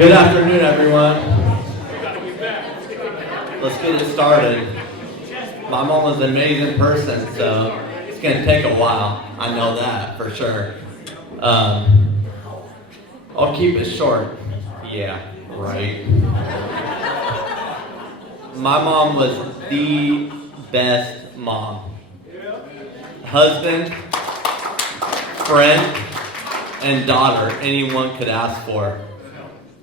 Good afternoon, everyone. Let's get it started. My mom was an amazing person, so it's going to take a while. I know that for sure. I'll keep it short. Yeah, right. My mom was the best mom. Husband, friend, and daughter anyone could ask for.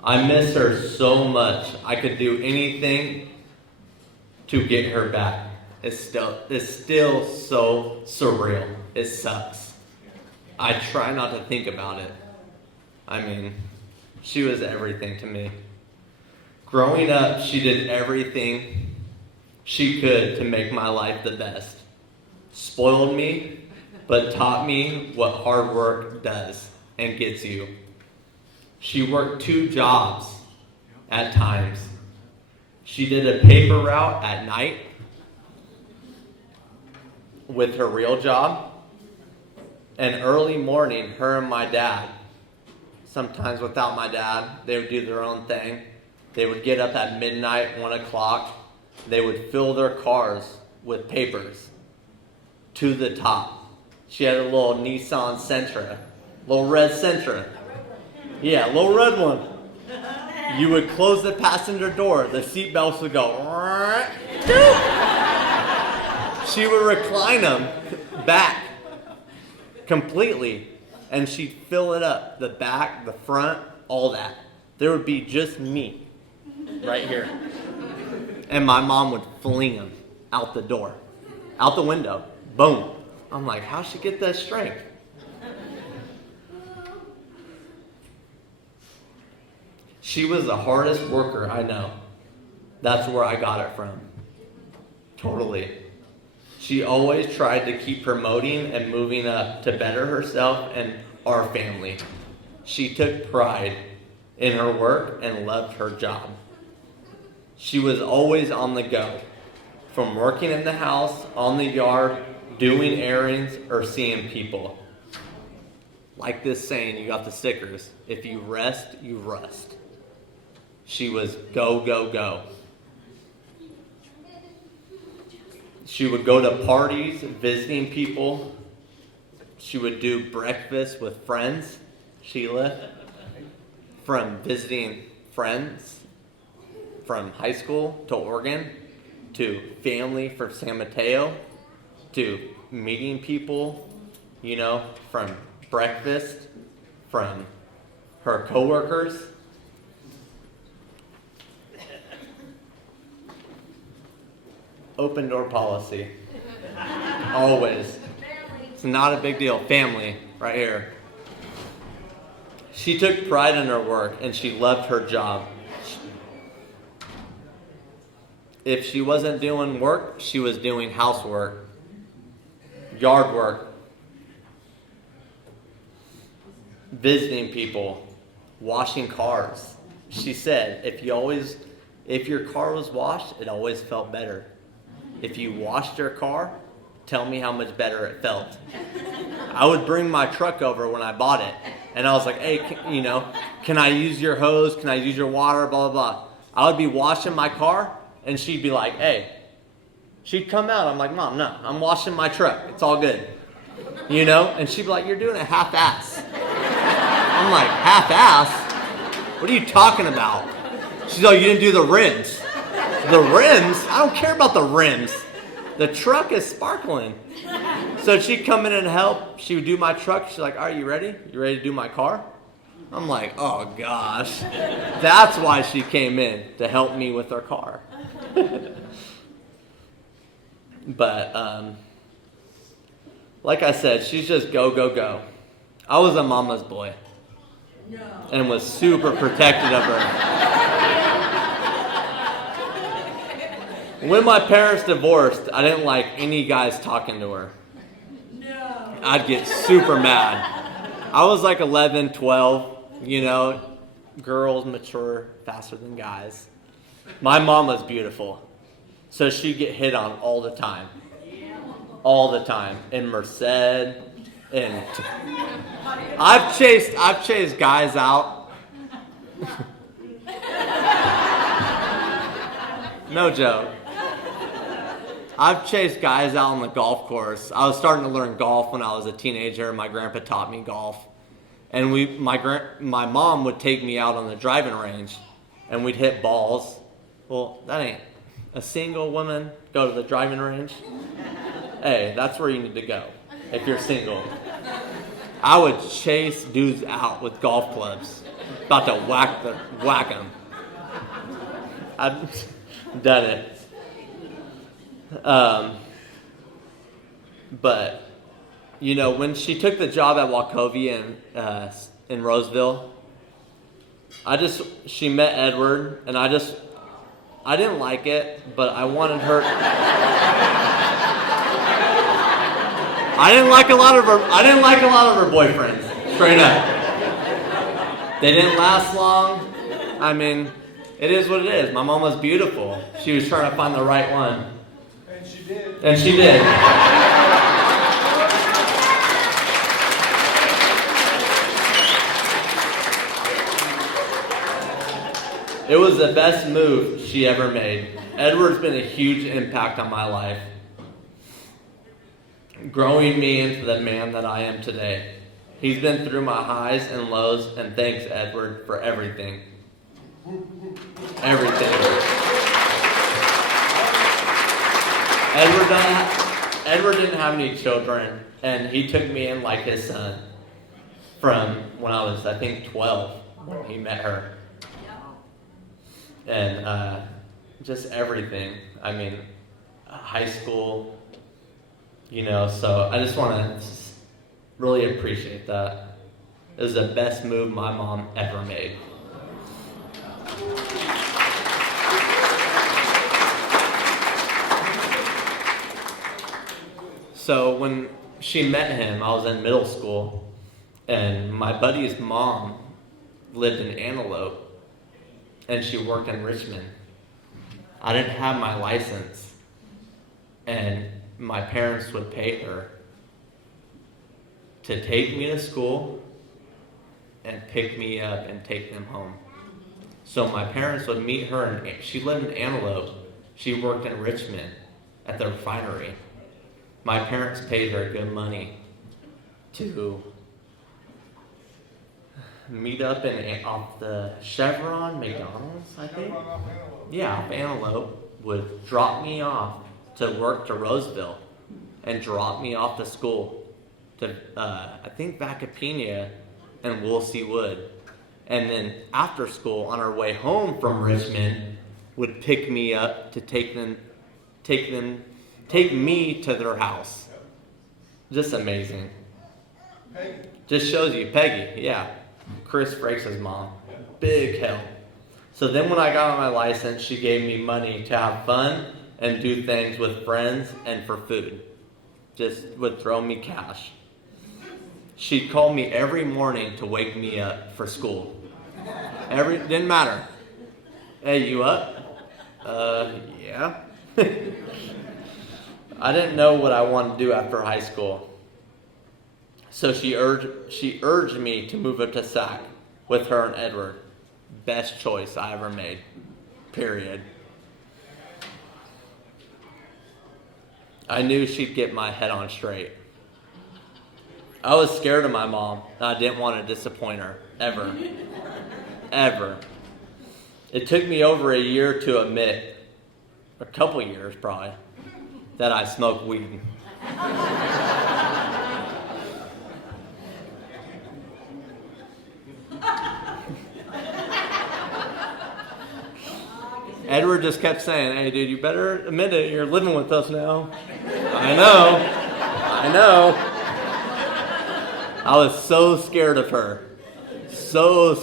I miss her so much. I could do anything to get her back. It's still so surreal. It sucks. I try not to think about it. I mean, she was everything to me. Growing up, she did everything she could to make my life the best. Spoiled me, but taught me what hard work does and gets you. She worked 2 jobs at times. She did a paper route at night with her real job. And early morning, her and my dad, sometimes without my dad, they would do their own thing. They would get up at midnight, 1 o'clock. They would fill their cars with papers to the top. She had a little Nissan Sentra, little red Sentra. Yeah, little red one. You would close the passenger door. The seat belts would go. She would recline them back completely, and she'd fill it up. The back, the front, all that. There would be just me right here. And my mom would fling them out the door, out the window. Boom. I'm like, how'd she get that strength? She was the hardest worker I know. That's where I got it from. Totally. She always tried to keep promoting and moving up to better herself and our family. She took pride in her work and loved her job. She was always on the go, from working in the house, on the yard, doing errands, or seeing people. Like this saying, you got the stickers, if you rest, you rust. She was go, go, go. She would go to parties, visiting people. She would do breakfast with friends, Sheila, from visiting friends from high school to Oregon, to family from San Mateo, to meeting people, from breakfast, from her coworkers. Open door policy. Always. It's not a big deal. Family, right here. She took pride in her work and she loved her job. If she wasn't doing work, she was doing housework, yard work, visiting people, washing cars. She said, if your car was washed, it always felt better. If you washed your car, tell me how much better it felt. I would bring my truck over when I bought it. And I was like, hey, can I use your hose? Can I use your water? Blah, blah, blah. I would be washing my car, and she'd be like, hey. She'd come out. I'm like, Mom, no, I'm washing my truck. It's all good. And she'd be like, you're doing it half-ass. I'm like, half-ass? What are you talking about? She's like, you didn't do the rims. The rims? I don't care about the rims. The truck is sparkling. So she'd come in and help. She would do my truck. She's like, all right, you ready? You ready to do my car? I'm like, oh gosh. That's why she came in, to help me with her car. But, like I said, she's just go, go, go. I was a mama's boy. And was super protective of her. When my parents divorced, I didn't like any guys talking to her. I'd get super mad. I was like 11, 12, girls mature faster than guys. My mom was beautiful, so she'd get hit on all the time. All the time. In Merced, and I've chased guys out No joke. I've chased guys out on the golf course. I was starting to learn golf when I was a teenager. My grandpa taught me golf. And my mom would take me out on the driving range, and we'd hit balls. Well, that ain't a single woman go to the driving range. Hey, that's where you need to go if you're single. I would chase dudes out with golf clubs, about to whack them. I've done it. But you know, when she took the job at Wachovia in Roseville, she met Edward, and I didn't like it, but I wanted her. I didn't like a lot of her boyfriends, straight up. They didn't last long. I mean, it is what it is. My mom was beautiful. She was trying to find the right one. And she did. It was the best move she ever made. Edward's been a huge impact on my life, growing me into the man that I am today. He's been through my highs and lows, and thanks, Edward, for everything. Everything. Edward didn't have any children, and he took me in like his son from when I was, I think, 12 when he met her. And just everything. I mean, high school, you know, so I just want to really appreciate that. It was the best move my mom ever made. So when she met him, I was in middle school, and my buddy's mom lived in Antelope, and she worked in Richmond. I didn't have my license, and my parents would pay her to take me to school and pick me up and take them home. So my parents would meet her, and she lived in Antelope. She worked in Richmond at the refinery. My parents paid her good money to meet up off the Chevron McDonald's, I think. Yeah, off Antelope, would drop me off to work to Roseville and drop me off to school to, I think, Vacapina and Woolsey Wood. And then after school, on our way home from Richmond, would pick me up to take me to their house. Just amazing. Just shows you, Peggy, yeah. Chris Frakes' mom. Big help. So then when I got my license, she gave me money to have fun and do things with friends and for food. Just would throw me cash. She'd call me every morning to wake me up for school. Didn't matter. Hey, you up? Yeah. I didn't know what I wanted to do after high school. So she urged me to move up to SAC with her and Edward. Best choice I ever made. Period. I knew she'd get my head on straight. I was scared of my mom, and I didn't want to disappoint her. Ever. Ever. It took me over a year to admit, a couple years probably, that I smoked weed. Edward just kept saying, hey dude, you better admit it, you're living with us now. I know. I was so scared of her. So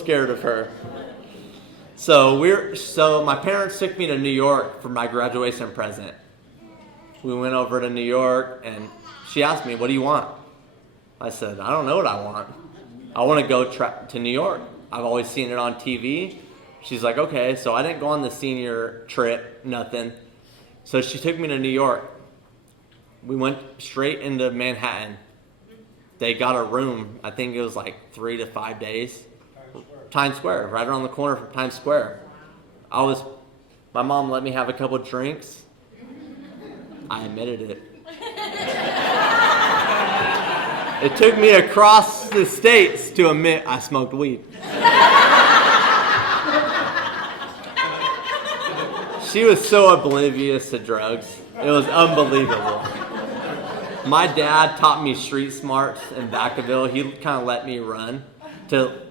my parents took me to New York for my graduation present. We went over to New York, and she asked me, what do you want? I said, I don't know what I want. I want to go to New York. I've always seen it on TV. She's like, okay. So I didn't go on the senior trip, nothing. So she took me to New York. We went straight into Manhattan. They got a room, I think it was like 3 to 5 days. Times Square, right around the corner from Times Square. I was My mom let me have a couple drinks. I admitted it. It took me across the states to admit I smoked weed. She was so oblivious to drugs. It was unbelievable. My dad taught me street smarts in Vacaville. He kind of let me run to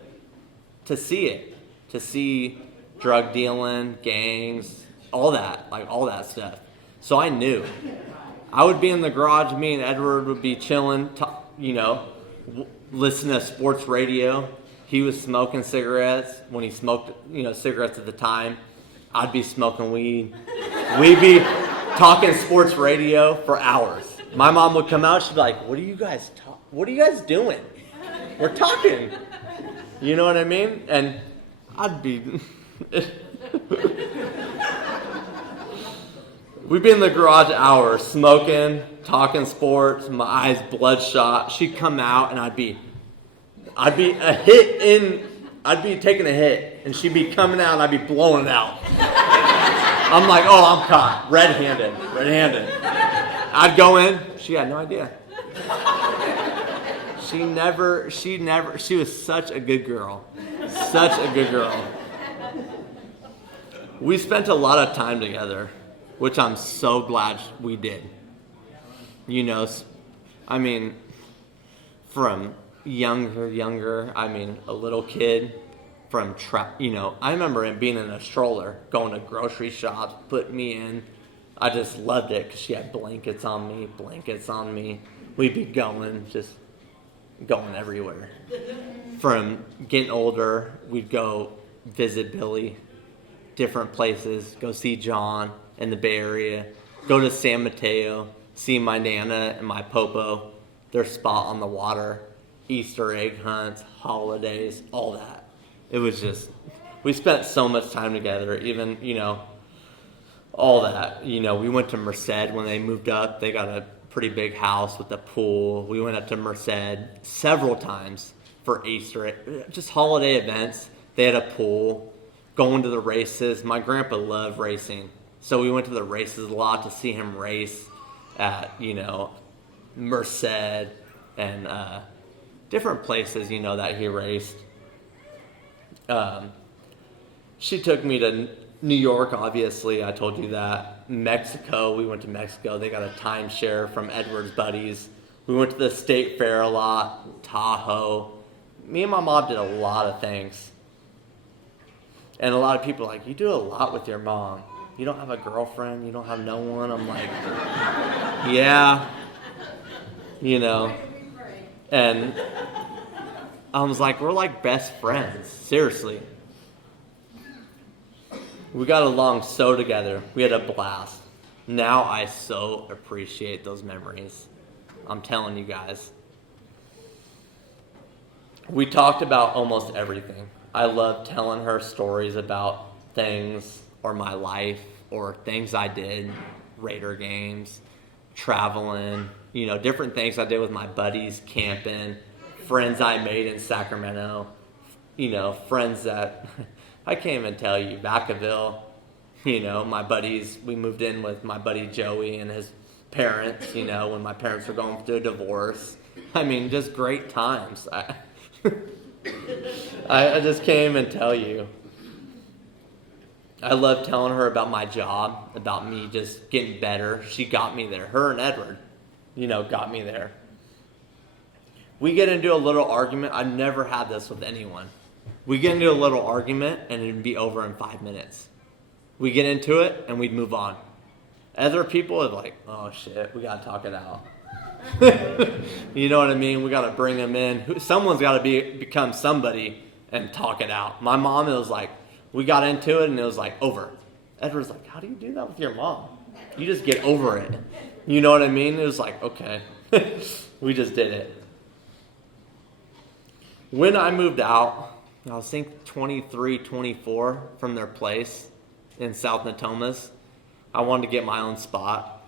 see it, to see drug dealing, gangs, all that stuff. So I knew. I would be in the garage, me and Edward would be chilling, listening to sports radio. He was smoking cigarettes when he smoked, cigarettes at the time. I'd be smoking weed. We'd be talking sports radio for hours. My mom would come out, she'd be like, what are you guys doing? We're talking. You know what I mean? And I'd be... We'd be in the garage hours, smoking, talking sports, my eyes bloodshot. She'd come out and I'd be taking a hit, and she'd be coming out and I'd be blowing it out. I'm like, oh, I'm caught, red-handed. I'd go in, she had no idea. She was such a good girl. We spent a lot of time together, which I'm so glad we did. From younger, a little kid, I remember being in a stroller, going to grocery shops, putting me in. I just loved it because she had blankets on me. We'd be going everywhere. From getting older, we'd go visit Billy, different places, go see John in the Bay Area, go to San Mateo, see my Nana and my Popo, their spot on the water, Easter egg hunts, holidays, all that. It was just, we spent so much time together, even, all that. We went to Merced when they moved up. They got a pretty big house with a pool. We went up to Merced several times for Easter, just holiday events. They had a pool, going to the races. My grandpa loved racing, so we went to the races a lot to see him race at, Merced and different places, that he raced. She took me to New York, obviously, I told you that. Mexico, we went to Mexico. They got a timeshare from Edward's buddies. We went to the state fair a lot, Tahoe. Me and my mom did a lot of things. And a lot of people are like, you do a lot with your mom. You don't have a girlfriend? You don't have no one? I'm like, yeah. And I was like, we're like best friends. Seriously. We got along so together. We had a blast. Now I so appreciate those memories. I'm telling you guys. We talked about almost everything. I love telling her stories about things or my life or things I did, Raider games, traveling, different things I did with my buddies, camping, friends I made in Sacramento, friends that... I can't even tell you, Vacaville, my buddies, we moved in with my buddy Joey and his parents, when my parents were going through a divorce. Just great times. I just can't even tell you. I love telling her about my job, about me just getting better. She got me there. Her and Edward, got me there. We get into a little argument. I've never had this with anyone. We get into a little argument and it'd be over in 5 minutes. We get into it and we'd move on. Other people are like, oh shit, we gotta talk it out. You know what I mean? We gotta bring them in. Someone's gotta become somebody and talk it out. My mom, it was like, we got into it and it was like, over. Edward's like, how do you do that with your mom? You just get over it. You know what I mean? It was like, okay. We just did it. When I moved out, I was 23, 24 from their place in South Natomas. I wanted to get my own spot.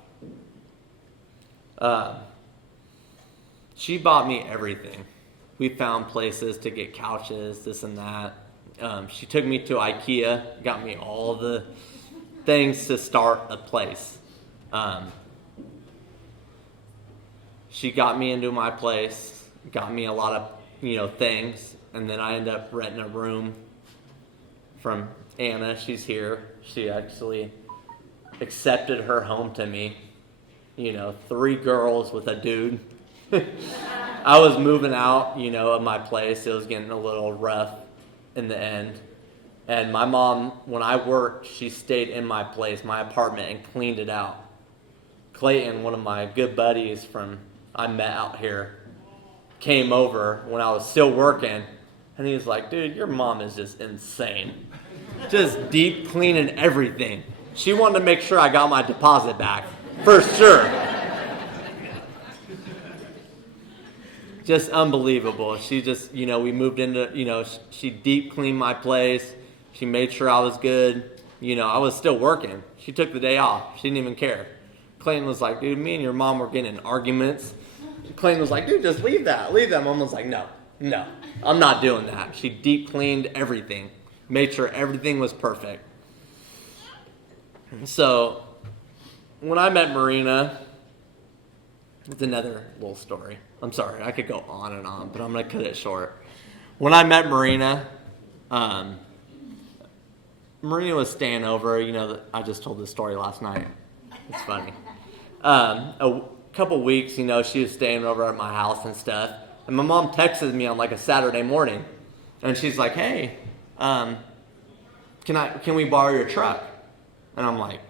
She bought me everything. We found places to get couches, this and that. She took me to IKEA, got me all the things to start a place. She got me into my place, got me a lot of, things, and then I ended up renting a room from Anna. She's here. She actually accepted her home to me. 3 girls with a dude. I was moving out, of my place. It was getting a little rough in the end. And my mom, when I worked, she stayed in my place, my apartment, and cleaned it out. Clayton, one of my good buddies I met out here, came over when I was still working, and he was like, dude, your mom is just insane. Just deep cleaning everything. She wanted to make sure I got my deposit back, for sure. Just unbelievable. She just, we moved into, she deep cleaned my place. She made sure I was good. I was still working. She took the day off. She didn't even care. Clayton was like, dude, me and your mom were getting in arguments. Clayton was like, dude, just leave that. Mom was like, no, I'm not doing that. She deep cleaned everything. Made sure everything was perfect. So, when I met Marina, it's another little story. I'm sorry, I could go on and on, but I'm going to cut it short. When I met Marina, Marina was staying over. I just told this story last night. It's funny. A couple weeks, she was staying over at my house and stuff. And my mom texted me on like a Saturday morning. And she's like, hey, can we borrow your truck? And I'm like,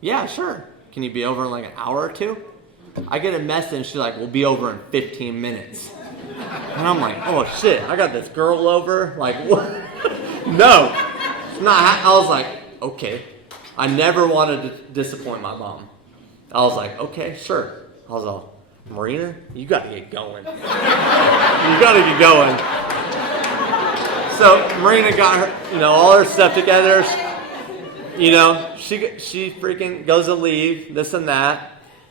yeah, sure. Can you be over in like an hour or 2? I get a message. She's like, we'll be over in 15 minutes. And I'm like, oh shit, I got this girl over. Like, what? No. It's not. I was like, okay. I never wanted to disappoint my mom. I was like, okay, sure. I was all, Marina, you got to get going. You got to get going. So Marina got her, all her stuff together. She freaking goes to leave, this and that.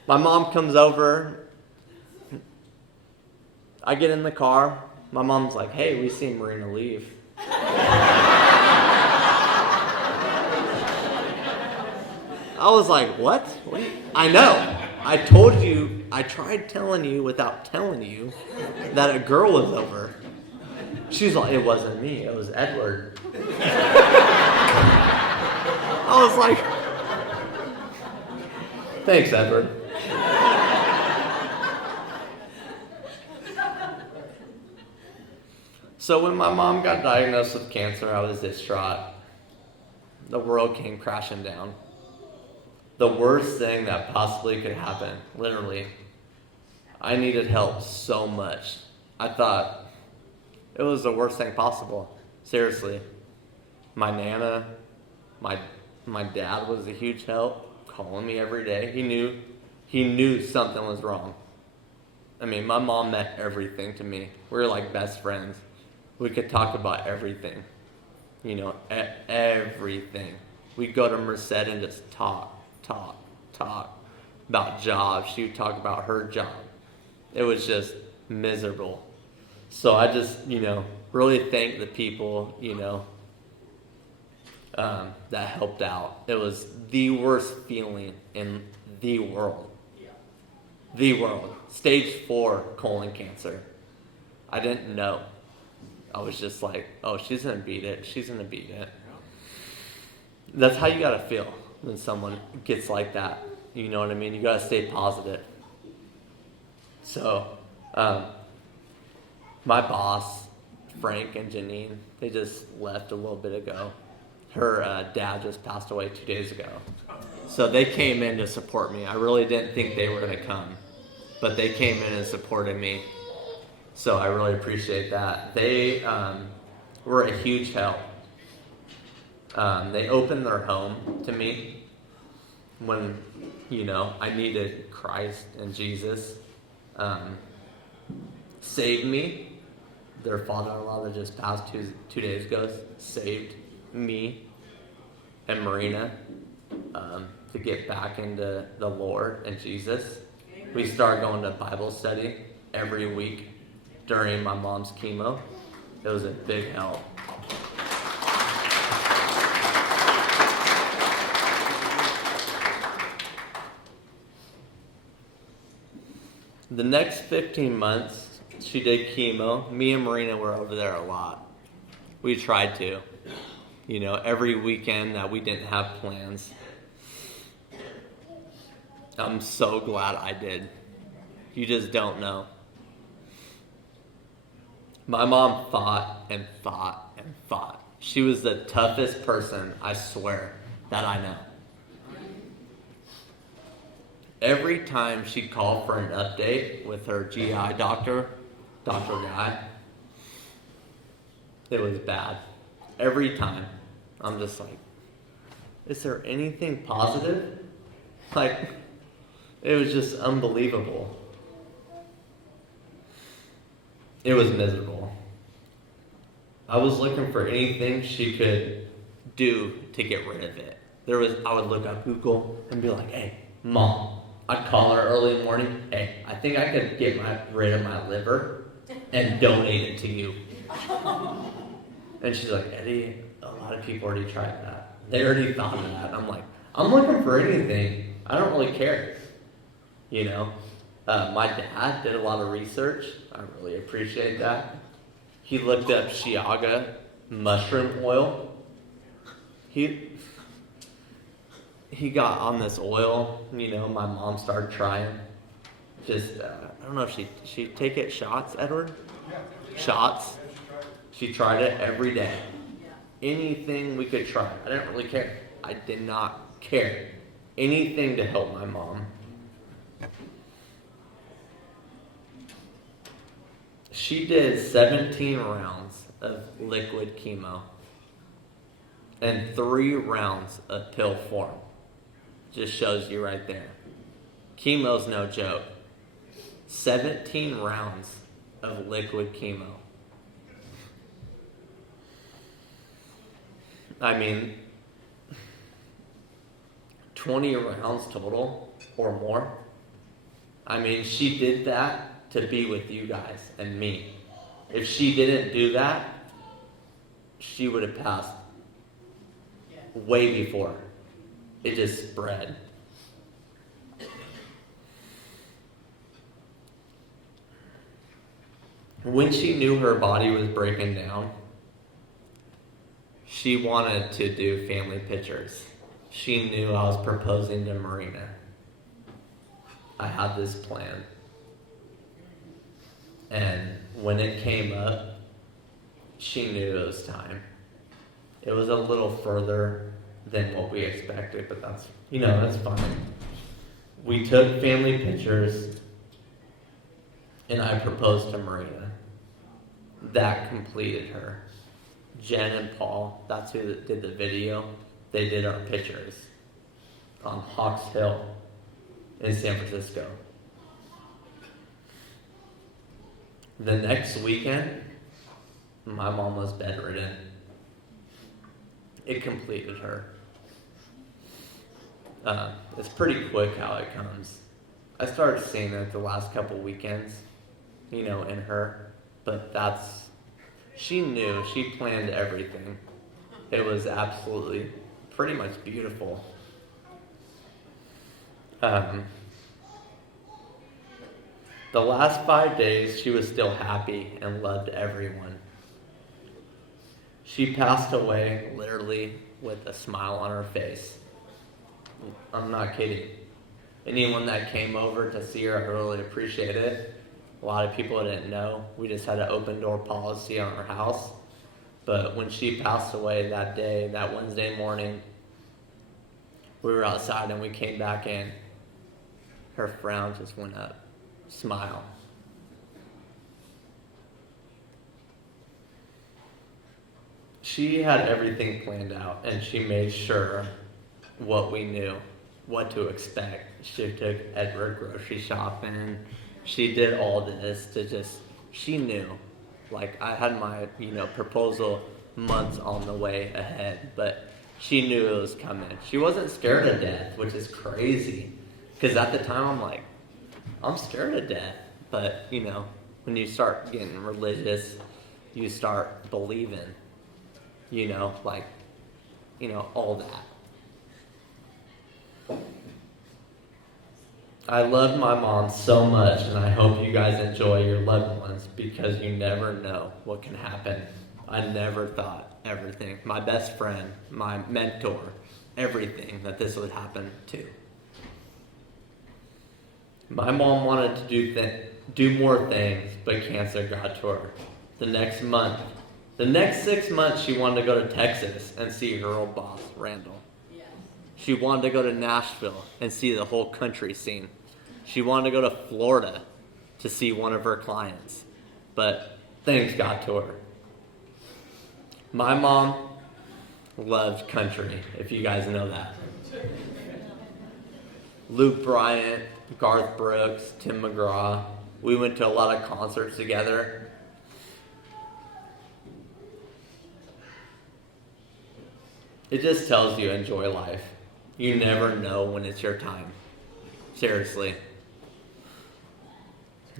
My mom comes over. I get in the car. My mom's like, hey, we seen Marina leave. I was like, what? I know. I told you, I tried telling you without telling you that a girl was over. She's like, it wasn't me, it was Edward. I was like, thanks, Edward. So when my mom got diagnosed with cancer, I was distraught. The world came crashing down. The worst thing that possibly could happen, literally. I needed help so much. I thought it was the worst thing possible. Seriously. My Nana, my dad was a huge help, calling me every day. He knew something was wrong. I mean, my mom meant everything to me. We were like best friends. We could talk about everything. Everything. We'd go to Merced and just talk about jobs. She would talk about her job. It was just miserable. So I just, really thank the people, that helped out. It was the worst feeling in the world. The world. Stage 4 colon cancer. I didn't know. I was just like, oh, she's going to beat it. She's going to beat it. That's how you got to feel when someone gets like that. You know what I mean? You got to stay positive. So, my boss, Frank and Janine, they just left a little bit ago. Her dad just passed away 2 days ago. So they came in to support me. I really didn't think they were going to come. But they came in and supported me. So I really appreciate that. They were a huge help. They opened their home to me when, I needed Christ and Jesus. Saved me. Their father-in-law that just passed 2 days ago saved me and Marina to get back into the Lord and Jesus. We started going to Bible study every week during my mom's chemo. It was a big help. The next 15 months, she did chemo. Me and Marina were over there a lot. We tried to. Every weekend that we didn't have plans. I'm so glad I did. You just don't know. My mom fought and fought and fought. She was the toughest person, I swear, that I know. Every time she called for an update with her GI doctor, Dr. Guy, it was bad. Every time. I'm just like, is there anything positive? It was just unbelievable. It was miserable. I was looking for anything she could do to get rid of it. I would look up Google and be like, hey, Mom. I'd call her early in the morning. Hey, I think I could get rid of my liver and donate it to you. And she's like, Eddie, a lot of people already tried that. They already thought of that. I'm like, I'm looking for anything. I don't really care. My dad did a lot of research. I really appreciate that. He looked up Shiaga mushroom oil. He got on this oil. My mom started trying. I don't know if she take it shots, Edward? Shots. She tried it every day. Anything we could try. I didn't really care. I did not care. Anything to help my mom. She did 17 rounds of liquid chemo and 3 rounds of pill form. Just shows you right there. Chemo's no joke. 17 rounds of liquid chemo. 20 rounds total or more. She did that to be with you guys and me. If she didn't do that, she would have passed way before. It just spread. When she knew her body was breaking down, she wanted to do family pictures. She knew I was proposing to Marina. I had this plan. And when it came up, she knew it was time. It was a little further than what we expected, but that's fine. We took family pictures, and I proposed to Marina. That completed her. Jen and Paul, that's who did the video. They did our pictures on Hawks Hill in San Francisco. The next weekend, my mom was bedridden. It completed her. It's pretty quick how it comes. I started seeing it the last couple weekends, in her. But she knew, she planned everything. It was absolutely pretty much beautiful. The last 5 days, she was still happy and loved everyone. She passed away literally with a smile on her face. I'm not kidding. Anyone that came over to see her, I really appreciate it. A lot of people didn't know. We just had an open door policy on our house. But when she passed away that day, that Wednesday morning, we were outside and we came back in. Her frown just went up. Smile. She had everything planned out, and she made sure what we knew, what to expect. She took Edward grocery shopping. She did all this she knew. Like, I had my, proposal months on the way ahead, but she knew it was coming. She wasn't scared to death, which is crazy. Because at the time, I'm like, I'm scared to death. But, when you start getting religious, you start believing, all that. I love my mom so much, and I hope you guys enjoy your loved ones because you never know what can happen. I never thought everything, my best friend, my mentor, everything that this would happen to. My mom wanted to do more things, but cancer got to her. The next 6 months, she wanted to go to Texas and see her old boss, Randall. Yeah. She wanted to go to Nashville and see the whole country scene. She wanted to go to Florida to see one of her clients, but things got to her. My mom loved country, if you guys know that. Luke Bryant, Garth Brooks, Tim McGraw. We went to a lot of concerts together. It just tells you enjoy life. You never know when it's your time. Seriously.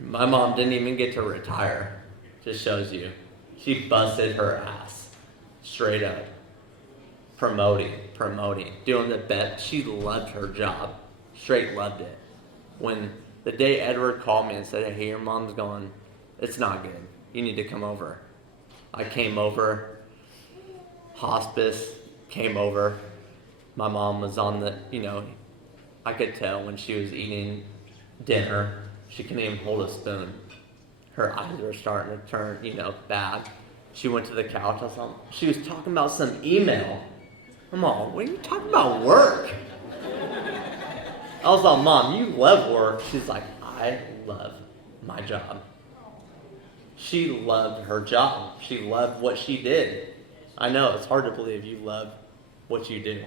My mom didn't even get to retire. Just shows you. She busted her ass. Straight up. Promoting. Doing the best. She loved her job. Straight loved it. When the day Edward called me and said, hey, your mom's gone, it's not good. You need to come over. I came over. Hospice came over. My mom was on the, I could tell when she was eating dinner, she couldn't even hold a spoon. Her eyes were starting to turn, bad. She went to the couch. She was talking about some email. Come on, what are you talking about? Work? I was like, Mom, you love work. She's like, I love my job. She loved her job. She loved what she did. I know, it's hard to believe you love what you do.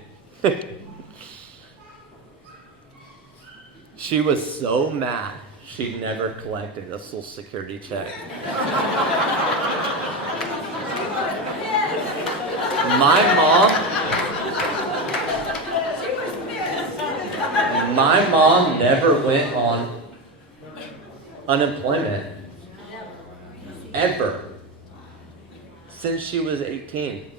She was so mad she never collected a Social Security check. My mom never went on unemployment. Ever. Since she was 18,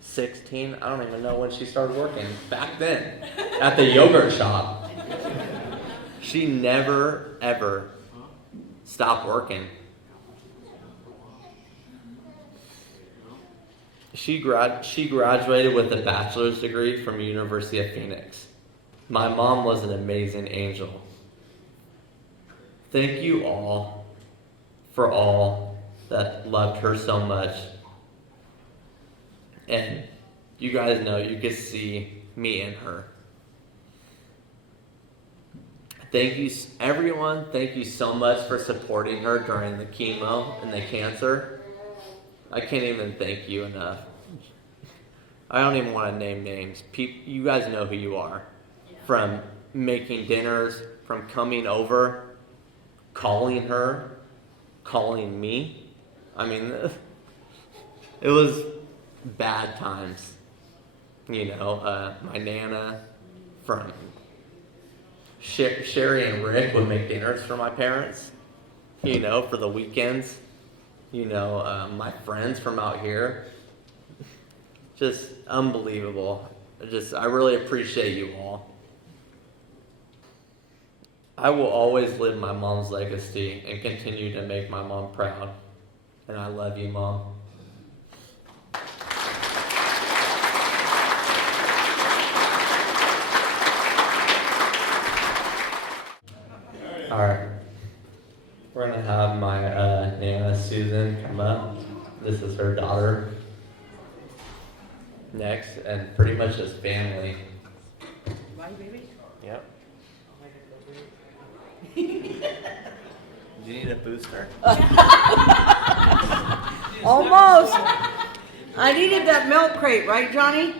16, I don't even know when she started working. Back then, at the yogurt shop. She never, ever stopped working. She graduated with a bachelor's degree from University of Phoenix. My mom was an amazing angel. Thank you all for all that loved her so much. And you guys know you could see me and her. Thank you, everyone. Thank you so much for supporting her during the chemo and the cancer. I can't even thank you enough. I don't even want to name names. You guys know who you are. From making dinners, from coming over, calling her, calling me. I mean, it was bad times. My Nana, from Sherry and Rick would make dinners for my parents, for the weekends. My friends from out here. Just unbelievable. I really appreciate you all. I will always live my mom's legacy and continue to make my mom proud. And I love you, Mom. All right. We're going to have my Nana Susan come up. This is her daughter. Next, and pretty much his family. Right, baby? Yep. Do you need a booster? Almost. I needed that milk crate, right, Johnny?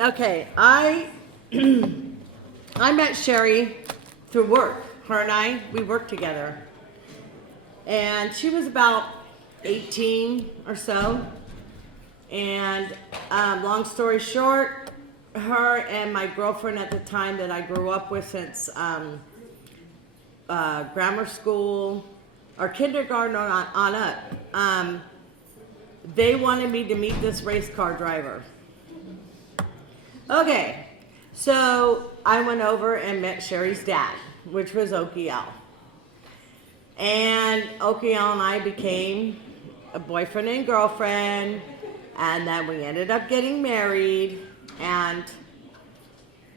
Okay, I met Sherry through work. Her and we worked together. And she was about 18 or so. And long story short, her and my girlfriend at the time that I grew up with since grammar school or kindergarten on up, they wanted me to meet this race car driver. Okay, so I went over and met Sherry's dad, which was Okiel. And Okiel and I became a boyfriend and girlfriend, and then we ended up getting married. And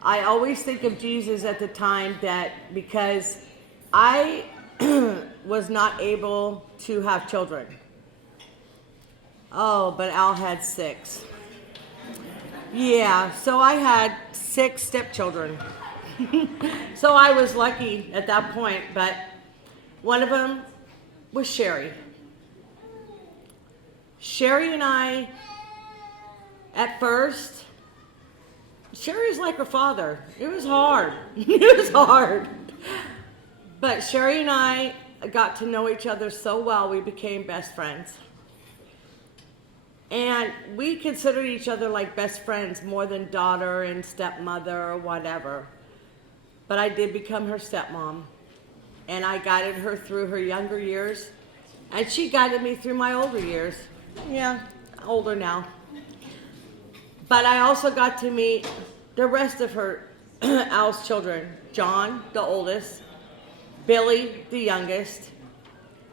I always think of Jesus at the time that because I was not able to have children. Oh, but Al had 6. Yeah, so I had 6 stepchildren. So I was lucky at that point, but one of them was Sherry. Sherry and I, at first, Sherry was like her father. It was hard. It was hard. But Sherry and I got to know each other so well, we became best friends. And we considered each other like best friends more than daughter and stepmother or whatever. But I did become her stepmom. And I guided her through her younger years. And she guided me through my older years. Yeah, older now. But I also got to meet the rest of her, Al's children. John, the oldest. Billy, the youngest.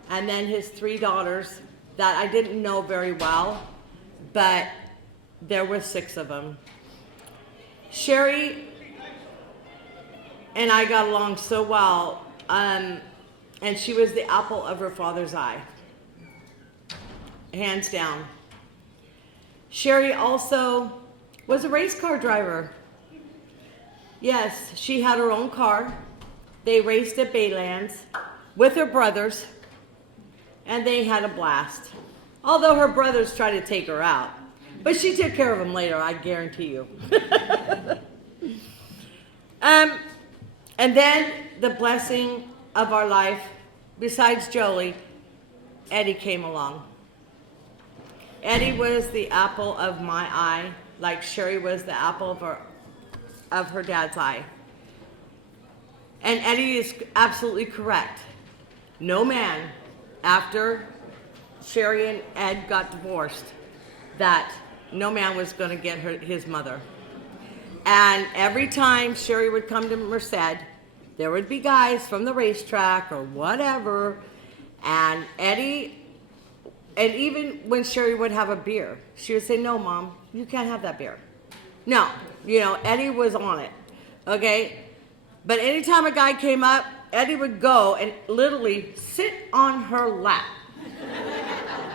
And then his 3 daughters that I didn't know very well. But there were 6 of them. Sherry and I got along so well, and she was the apple of her father's eye, hands down. Sherry also was a race car driver. Yes, she had her own car. They raced at Baylands with her brothers, and they had a blast. Although her brothers tried to take her out. But she took care of them later, I guarantee you. And then the blessing of our life, besides Jolie, Eddie came along. Eddie was the apple of my eye, like Sherry was the apple of her dad's eye. And Eddie is absolutely correct. No man, after Sherry and Ed got divorced, that no man was going to get his mother. And every time Sherry would come to Merced, there would be guys from the racetrack or whatever, and Eddie, and even when Sherry would have a beer, she would say, "No, Mom, you can't have that beer." No, Eddie was on it, okay? But anytime a guy came up, Eddie would go and literally sit on her lap.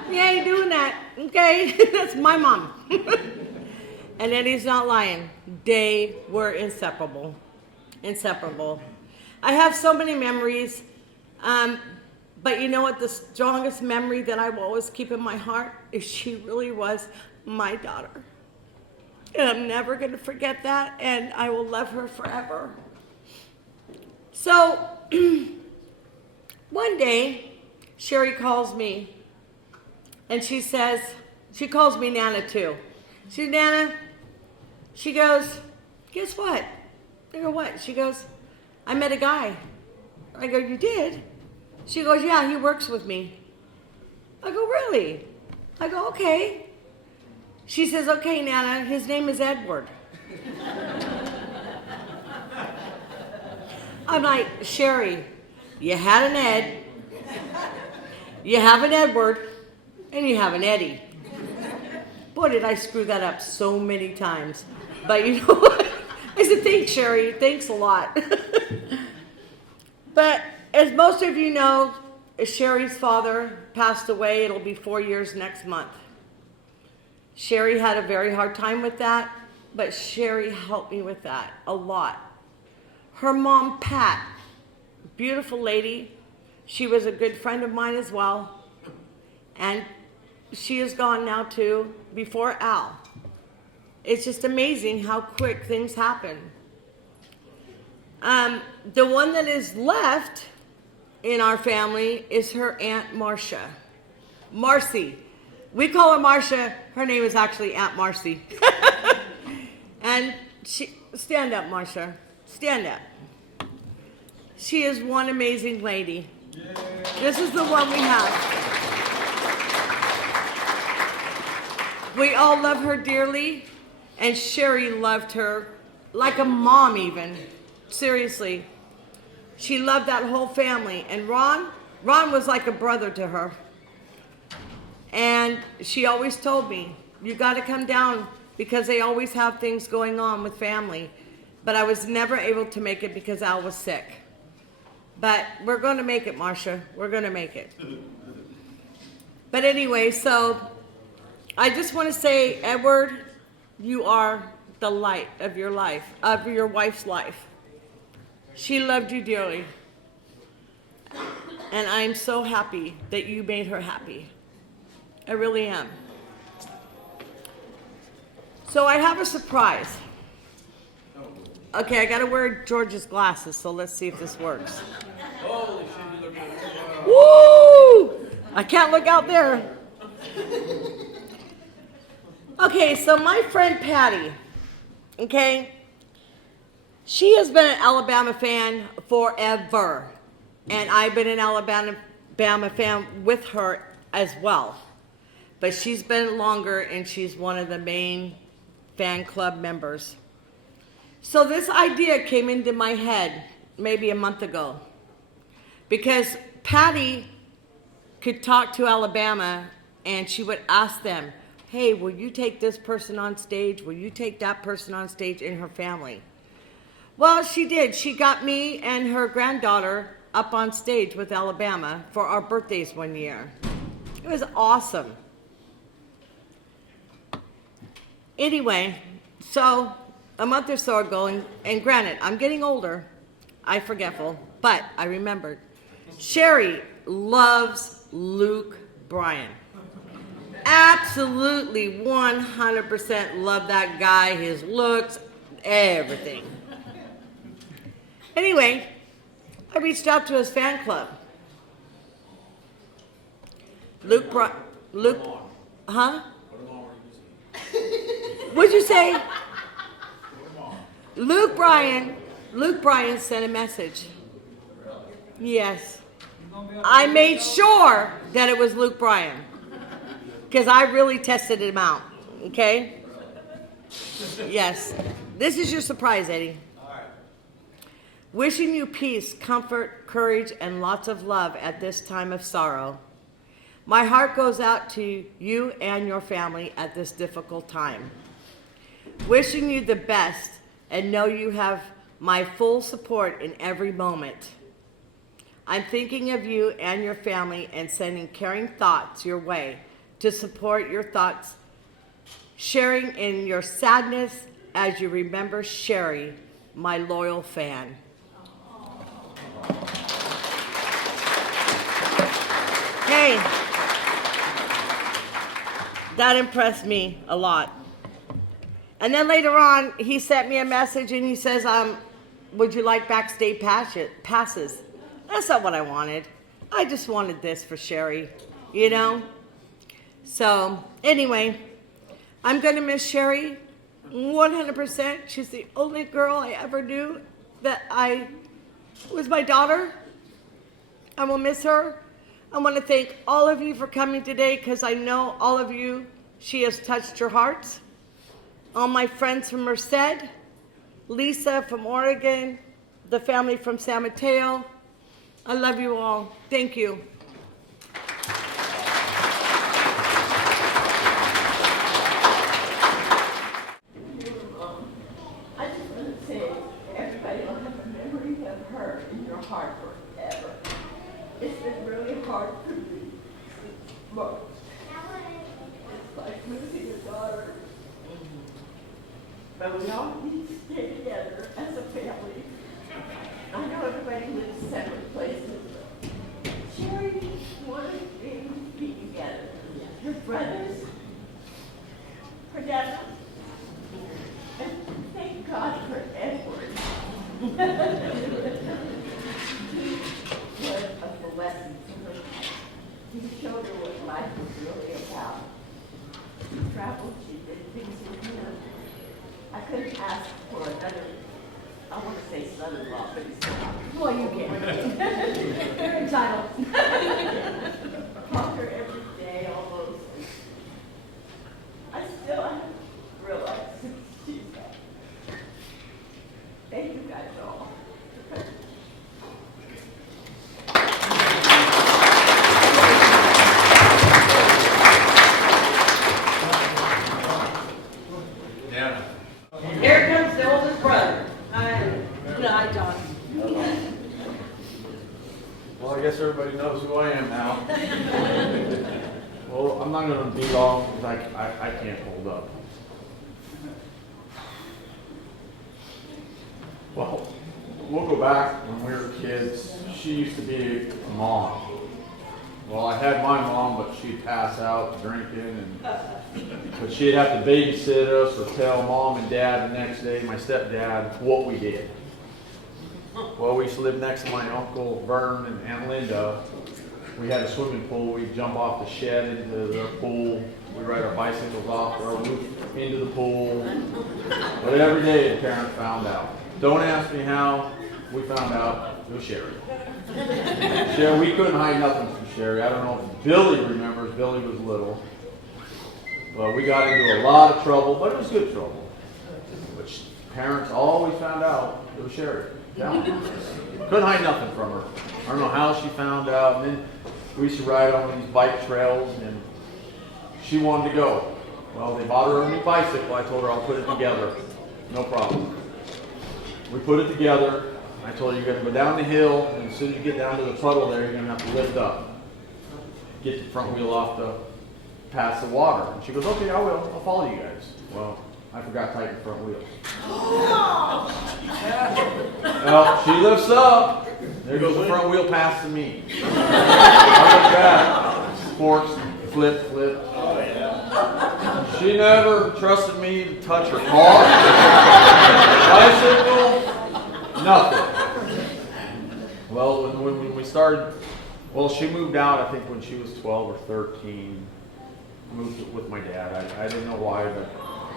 You ain't doing that, okay? That's my mom. And Eddie's not lying. They were inseparable. Inseparable. I have so many memories, but you know what? The strongest memory that I will always keep in my heart is she really was my daughter. And I'm never going to forget that, and I will love her forever. So, one day, Sherry calls me. And she says, she calls me Nana too. She says, "Nana," she goes, "Guess what?" I go, "What?" She goes, "I met a guy." I go, "You did?" She goes, "Yeah, he works with me." I go, "Really?" I go, "Okay." She says, "Okay, Nana, his name is Edward." I'm like, "Sherry, you had an Ed, you have an Edward, and you have an Eddie." Boy, did I screw that up so many times. But you know what? I said, "Thanks, Sherry. Thanks a lot." But as most of you know, Sherry's father passed away. It'll be 4 years next month. Sherry had a very hard time with that, but Sherry helped me with that a lot. Her mom, Pat, beautiful lady. She was a good friend of mine as well. And she is gone now too, before Al. It's just amazing how quick things happen. The one that is left in our family is her Aunt Marcia. Marcy. We call her Marcia. Her name is actually Aunt Marcy. And stand up, Marcia. Stand up. She is one amazing lady. Yay. This is the one we have. We all love her dearly. And Sherry loved her like a mom even. Seriously. She loved that whole family. And Ron was like a brother to her. And she always told me, you got to come down because they always have things going on with family. But I was never able to make it because Al was sick. But we're going to make it, Marcia. We're going to make it. But anyway, so I just want to say, Edward, you are the light of your life, of your wife's life. She loved you dearly. And I'm so happy that you made her happy. I really am. So I have a surprise. Okay, I gotta wear George's glasses, so let's see if this works. Holy shit, you look good. Woo! I can't look out there. Okay, so my friend Patty, okay, she has been an Alabama fan forever. And I've been an Alabama fan with her as well. But she's been longer and she's one of the main fan club members. So this idea came into my head maybe a month ago. Because Patty could talk to Alabama and she would ask them, hey, will you take this person on stage? Will you take that person on stage in her family? Well, she did. She got me and her granddaughter up on stage with Alabama for our birthdays one year. It was awesome. Anyway, so a month or so ago, and granted, I'm getting older, I'm forgetful, but I remembered. Sherry loves Luke Bryan. Absolutely 100% love that guy, his looks, everything. Anyway, I reached out to his fan club. Huh? What'd you say? Luke Bryan sent a message. Yes. I made sure that it was Luke Bryan. Because I really tested him out. Okay? Yes. This is your surprise, Eddie. Wishing you peace, comfort, courage, and lots of love at this time of sorrow. My heart goes out to you and your family at this difficult time. Wishing you the best and know you have my full support in every moment. I'm thinking of you and your family and sending caring thoughts your way to support your thoughts, sharing in your sadness as you remember Sherry, my loyal fan. Hey, that impressed me a lot. And then later on, he sent me a message and he says, would you like backstage passes? That's not what I wanted. I just wanted this for Sherry, you know? So, anyway, I'm going to miss Sherry 100%. She's the only girl I ever knew that was my daughter. I will miss her. I want to thank all of you for coming today because I know all of you, she has touched your hearts. All my friends from Merced, Lisa from Oregon, the family from San Mateo. I love you all. Thank you. I just want to say, everybody will have a memory of her in your heart forever. It's been really hard for me. Look, it's like losing a daughter. But we all need to stay together as a family. I know everybody lives separate places. Sherry wanted things to be together. Her brothers, her dad, and thank God for Edward. He was a blessing to her. He showed her what life was really about. She traveled, she did things with him. I couldn't ask for another, I want to say son-in-law, but he's not. Well, you can. You're entitled. Talk to her every day, almost. I still haven't realized Diana. Here comes the oldest brother. Hi, John. Well, I guess everybody knows who I am now. Well, I'm not going to be long because I can't hold up. Well, we'll go back when we were kids. She used to be a mom. Well, I had my mom, but she'd pass out drinking, but she'd have to babysit us or tell mom and dad the next day, my stepdad, what we did. Well, we used to live next to my Uncle Vern and Aunt Linda. We had a swimming pool. We'd jump off the shed into the pool. We'd ride our bicycles off our roof into the pool. But every day the parents found out. Don't ask me how we found out. It was Sherry. Sherry, we couldn't hide nothing from Sherry. I don't know if Billy remembers. Billy was little. But we got into a lot of trouble, but it was good trouble. But parents always found out it was Sherry. Yeah. Couldn't hide nothing from her. I don't know how she found out. And then we used to ride on these bike trails, and she wanted to go. Well, they bought her a new bicycle. I told her I'll put it together. No problem. We put it together. I told her you're going to go down the hill, and as soon as you get down to the puddle there, you're going to have to lift up. Get the front wheel off to pass the water. And she goes, okay, I will. I'll follow you guys. Well, I forgot to tighten the front wheels. Well, she lifts up. There goes the front wheel past to me. I look back. Forks, flip. Oh, yeah. She never trusted me to touch her car, bicycle, nothing. Well, when we started, well, she moved out, I think, when she was 12 or 13. Moved with my dad. I didn't know why, but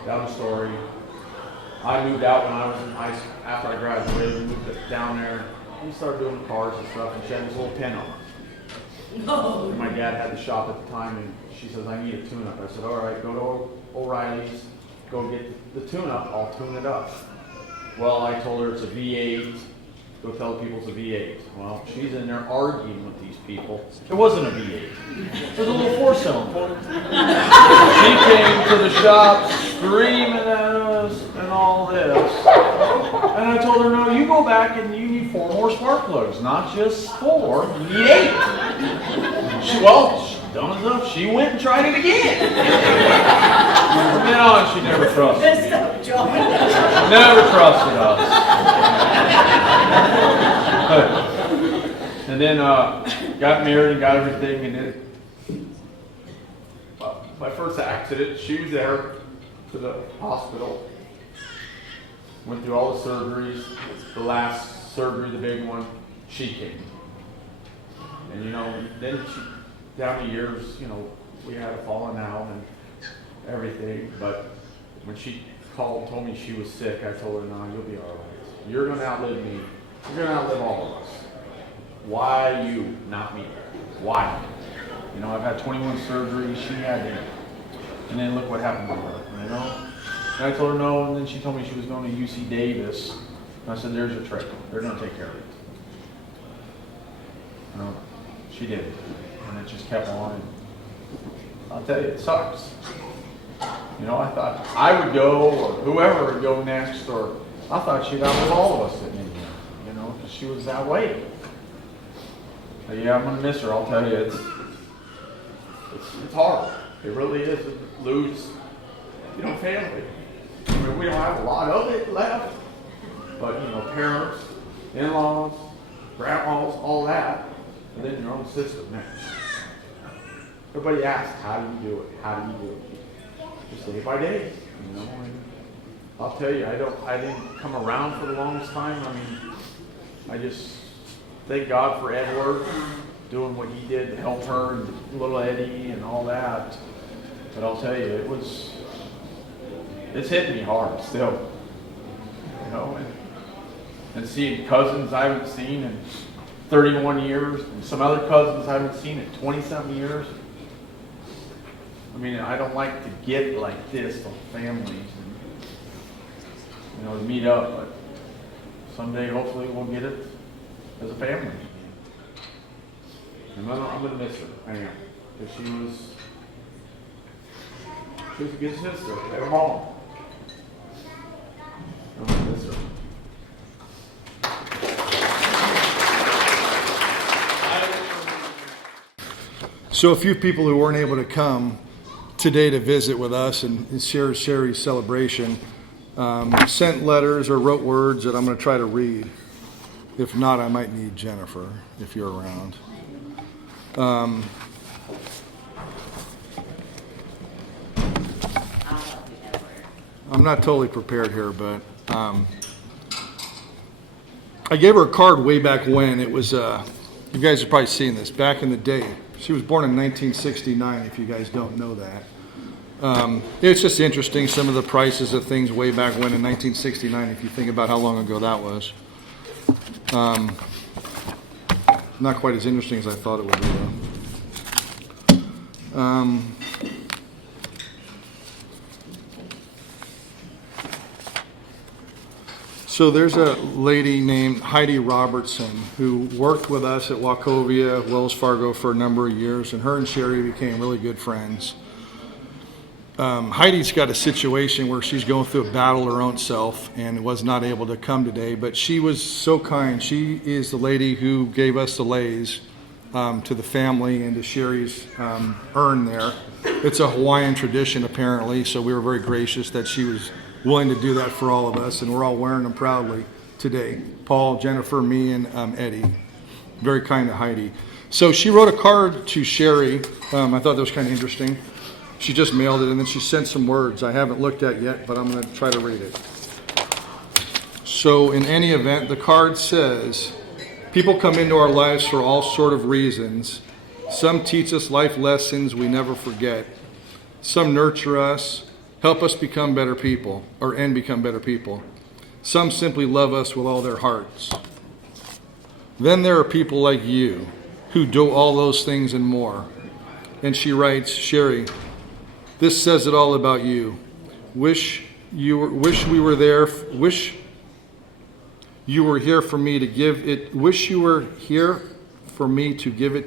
down the story. I moved out when I was in high school. After I graduated, we moved down there. We started doing cars and stuff, and she had this little pen on her. No. And my dad had the shop at the time, and she says, I need a tune-up. I said, all right, go to O'Reilly's, go get the tune-up, I'll tune it up. Well, I told her it's a V8. Go tell people it's a V8. Well, she's in there arguing with these people. It wasn't a V8. It was a little four-cylinder. She came to the shop screaming at us and all this. And I told her, no, you go back and you need 4 more spark plugs, not just 4, you need 8. Dumb enough, she went and tried it again. From then on, she never trusted me. Never trusted us. And then got married and got everything, and then my first accident, she was there to the hospital. Went through all the surgeries. The last surgery, the big one, she came. And then down the years, we had a falling out and everything. But when she called, told me she was sick, I told her, no, you'll be all right. You're going to outlive me. You're going to outlive all of us. Why you, not me? Why? I've had 21 surgeries. She had it. And then look what happened to her, And I told her no, and then she told me she was going to UC Davis. And I said, there's your trick. They're going to take care of it. She did. And it just kept on. And I'll tell you, it sucks. I thought I would go, or whoever would go next, or I thought she'd outlive all of us sitting in here, because she was that way. But yeah, I'm going to miss her, I'll tell you. It's hard. It really is to lose, family. We don't have a lot of it left. But, parents, in-laws, grandmas, all that. And then your own sister next. Everybody asks, how do you do it? How do you do it? Just day by day, And I'll tell you, I didn't come around for the longest time. I just thank God for Edward doing what he did to help her and little Eddie and all that. But I'll tell you, it's hitting me hard still. And seeing cousins I haven't seen in 31 years, and some other cousins I haven't seen in 20-something years. I don't like to get like this on families and, to meet up, but someday hopefully we'll get it as a family. And I'm going to miss her, I am, because she was a good sister and a mom. So a few people who weren't able to come today to visit with us and share Sherry's celebration sent letters or wrote words that I'm going to try to read. If not, I might need Jennifer if you're around. I'm not totally prepared here, but I gave her a card way back when. It was, you guys have probably seen this, back in the day. She was born in 1969, if you guys don't know that. It's just interesting, some of the prices of things way back when in 1969, if you think about how long ago that was. Not quite as interesting as I thought it would be, though. So there's a lady named Heidi Robertson who worked with us at Wachovia, Wells Fargo for a number of years, and her and Sherry became really good friends. Heidi's got a situation where she's going through a battle her own self and was not able to come today, but she was so kind. She is the lady who gave us the leis to the family and to Sherry's urn there. It's a Hawaiian tradition apparently, so we were very gracious that she was willing to do that for all of us, and we're all wearing them proudly today. Paul, Jennifer, me, and Eddie. Very kind to Heidi. So she wrote a card to Sherry. I thought that was kind of interesting. She just mailed it, and then she sent some words I haven't looked at yet, but I'm going to try to read it. So in any event, the card says, people come into our lives for all sort of reasons. Some teach us life lessons we never forget. Some nurture us, help us become better people, and become better people. Some simply love us with all their hearts. Then there are people like you who do all those things and more. And she writes, Sherry, this says it all about you. Wish you were here for me to give it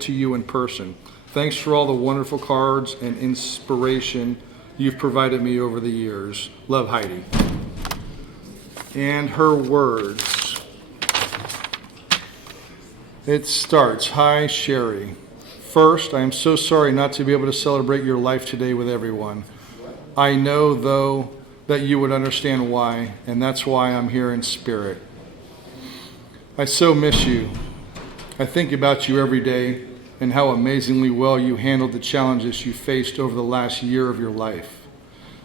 to you in person. Thanks for all the wonderful cards and inspiration you've provided me over the years. Love, Heidi. And her words. It starts, Hi, Sherry. First, I am so sorry not to be able to celebrate your life today with everyone. I know, though, that you would understand why, and that's why I'm here in spirit. I so miss you. I think about you every day and how amazingly well you handled the challenges you faced over the last year of your life.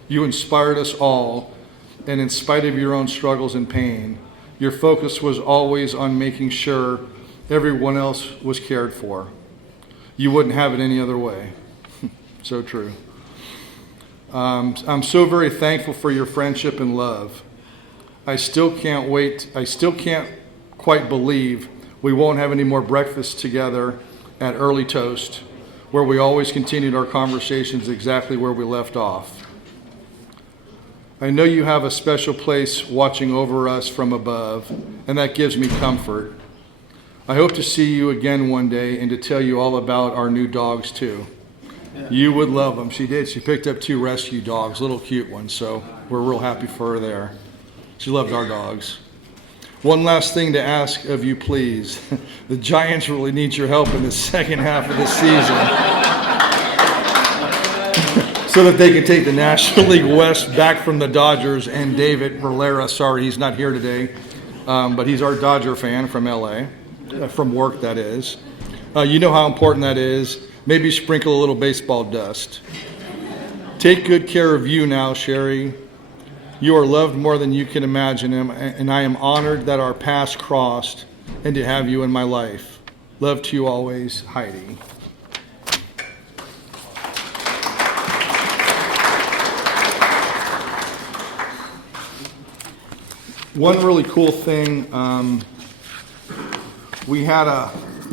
You inspired us all, and in spite of your own struggles and pain, your focus was always on making sure everyone else was cared for. You wouldn't have it any other way. So true. I'm so very thankful for your friendship and love. I still can't quite believe we won't have any more breakfasts together at Early Toast, where we always continued our conversations exactly where we left off. I know you have a special place watching over us from above, and that gives me comfort. I hope to see you again one day and to tell you all about our new dogs too. Yeah. You would love them. She did. She picked up 2 rescue dogs, little cute ones, so we're real happy for her there. She loved our dogs. One last thing to ask of you, please. The Giants really need your help in the second half of the season so that they can take the National League West back from the Dodgers. And David Valera, sorry he's not here today, but he's our Dodger fan from LA. From work, that is. You know how important that is. Maybe sprinkle a little baseball dust. Take good care of you now, Sherry. You are loved more than you can imagine, and I am honored that our paths crossed and to have you in my life. Love to you always, Heidi. One really cool thing, we had a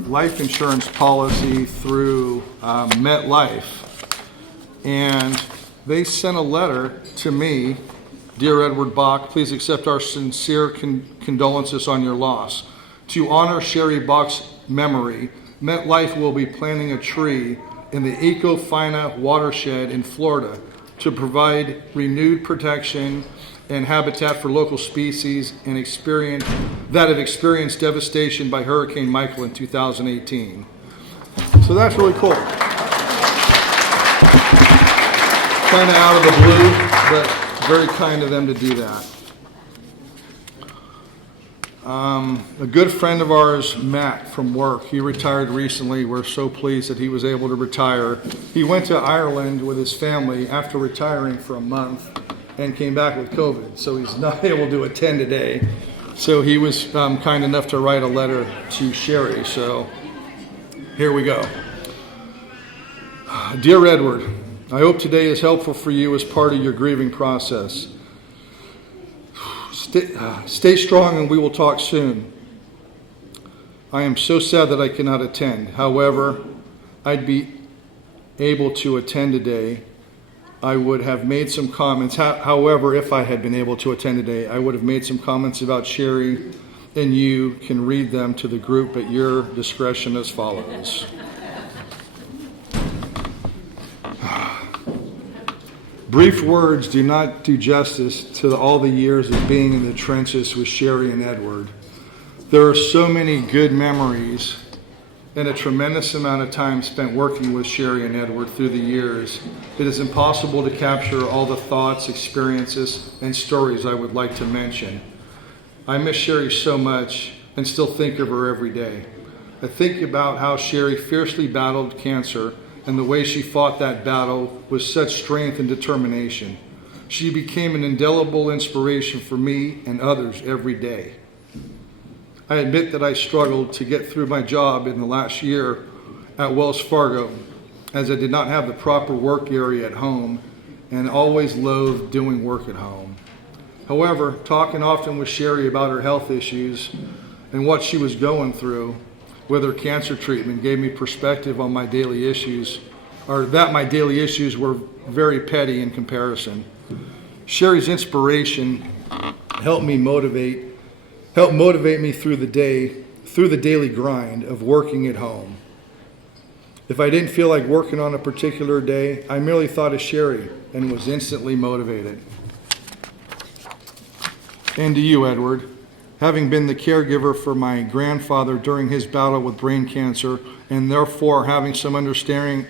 life insurance policy through MetLife, and they sent a letter to me. Dear Edward Bach, please accept our sincere condolences on your loss. To honor Sherry Bach's memory, MetLife will be planting a tree in the Ecofina watershed in Florida to provide renewed protection and habitat for local species that have experienced devastation by Hurricane Michael in 2018. So that's really cool. Kind of out of the blue, but very kind of them to do that. A good friend of ours, Matt, from work, he retired recently. We're so pleased that he was able to retire. He went to Ireland with his family after retiring for a month and came back with COVID, so he's not able to attend today. So he was kind enough to write a letter to Sherry, so here we go. Dear Edward, I hope today is helpful for you as part of your grieving process. Stay strong and we will talk soon. I am so sad that I cannot attend. However, I'd be able to attend today. I would have made some comments. However, if I had been able to attend today, I would have made some comments about Sherry, and you can read them to the group at your discretion as follows. Brief words do not do justice to all the years of being in the trenches with Sherry and Edward. There are so many good memories and a tremendous amount of time spent working with Sherry and Edward through the years. It is impossible to capture all the thoughts, experiences, and stories I would like to mention. I miss Sherry so much and still think of her every day. I think about how Sherry fiercely battled cancer and the way she fought that battle with such strength and determination. She became an indelible inspiration for me and others every day. I admit that I struggled to get through my job in the last year at Wells Fargo, as I did not have the proper work area at home and always loathed doing work at home. However, talking often with Sherry about her health issues and what she was going through with her cancer treatment gave me perspective on my daily issues, or that my daily issues were very petty in comparison. Sherry's inspiration helped motivate me through the daily grind of working at home. If I didn't feel like working on a particular day, I merely thought of Sherry and was instantly motivated. And to you, Edward, having been the caregiver for my grandfather during his battle with brain cancer, and therefore having some understanding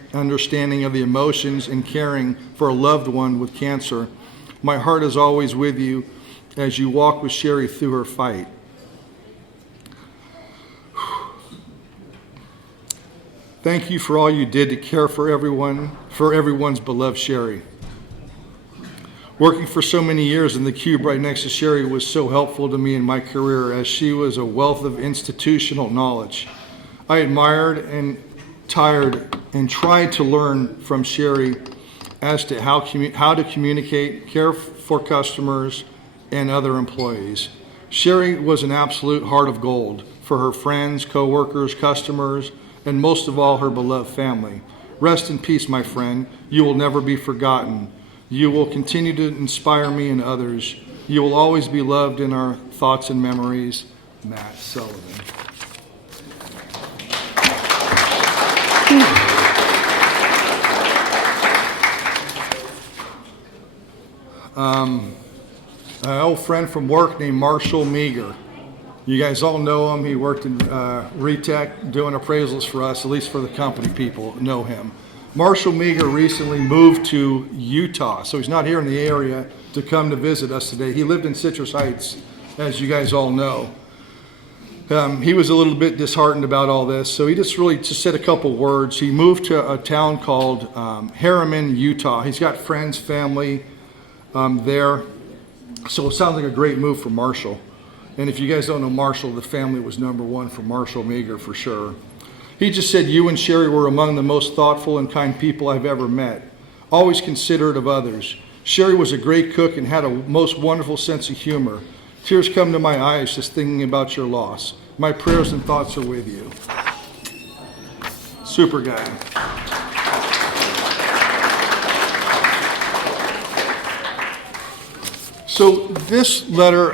of the emotions and caring for a loved one with cancer, my heart is always with you as you walk with Sherry through her fight. Thank you for all you did to care for everyone's beloved Sherry. Working for so many years in the cube right next to Sherry was so helpful to me in my career, as she was a wealth of institutional knowledge. I admired and tried to learn from Sherry as to how to communicate, care for customers and other employees. Sherry was an absolute heart of gold for her friends, co-workers, customers, and most of all, her beloved family. Rest in peace, my friend. You will never be forgotten. You will continue to inspire me and others. You will always be loved in our thoughts and memories. Matt Sullivan. An old friend from work named Marshall Meager. You guys all know him. He worked in RETEC doing appraisals for us, at least for the company people know him. Marshall Meager recently moved to Utah, so he's not here in the area to come to visit us today. He lived in Citrus Heights, as you guys all know. He was a little bit disheartened about all this, so he just said a couple words. He moved to a town called Harriman, Utah. He's got friends, family there, so it sounds like a great move for Marshall. And if you guys don't know Marshall, the family was number one for Marshall Meager for sure. He just said, you and Sherry were among the most thoughtful and kind people I've ever met, always considerate of others. Sherry was a great cook and had a most wonderful sense of humor. Tears come to my eyes just thinking about your loss. My prayers and thoughts are with you. Super guy. So this letter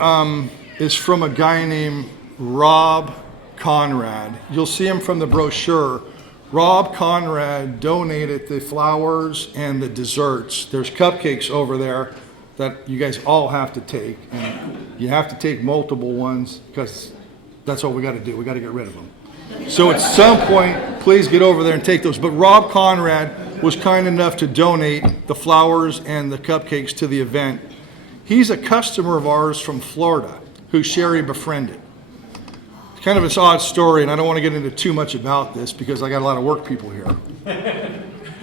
is from a guy named Rob Conrad. You'll see him from the brochure. Rob Conrad donated the flowers and the desserts. There's cupcakes over there that you guys all have to take. And you have to take multiple ones because that's what we got to do. We got to get rid of them. So at some point, please get over there and take those. But Rob Conrad was kind enough to donate the flowers and the cupcakes to the event. He's a customer of ours from Florida who Sherry befriended. It's kind of an odd story, and I don't want to get into too much about this because I got a lot of work people here.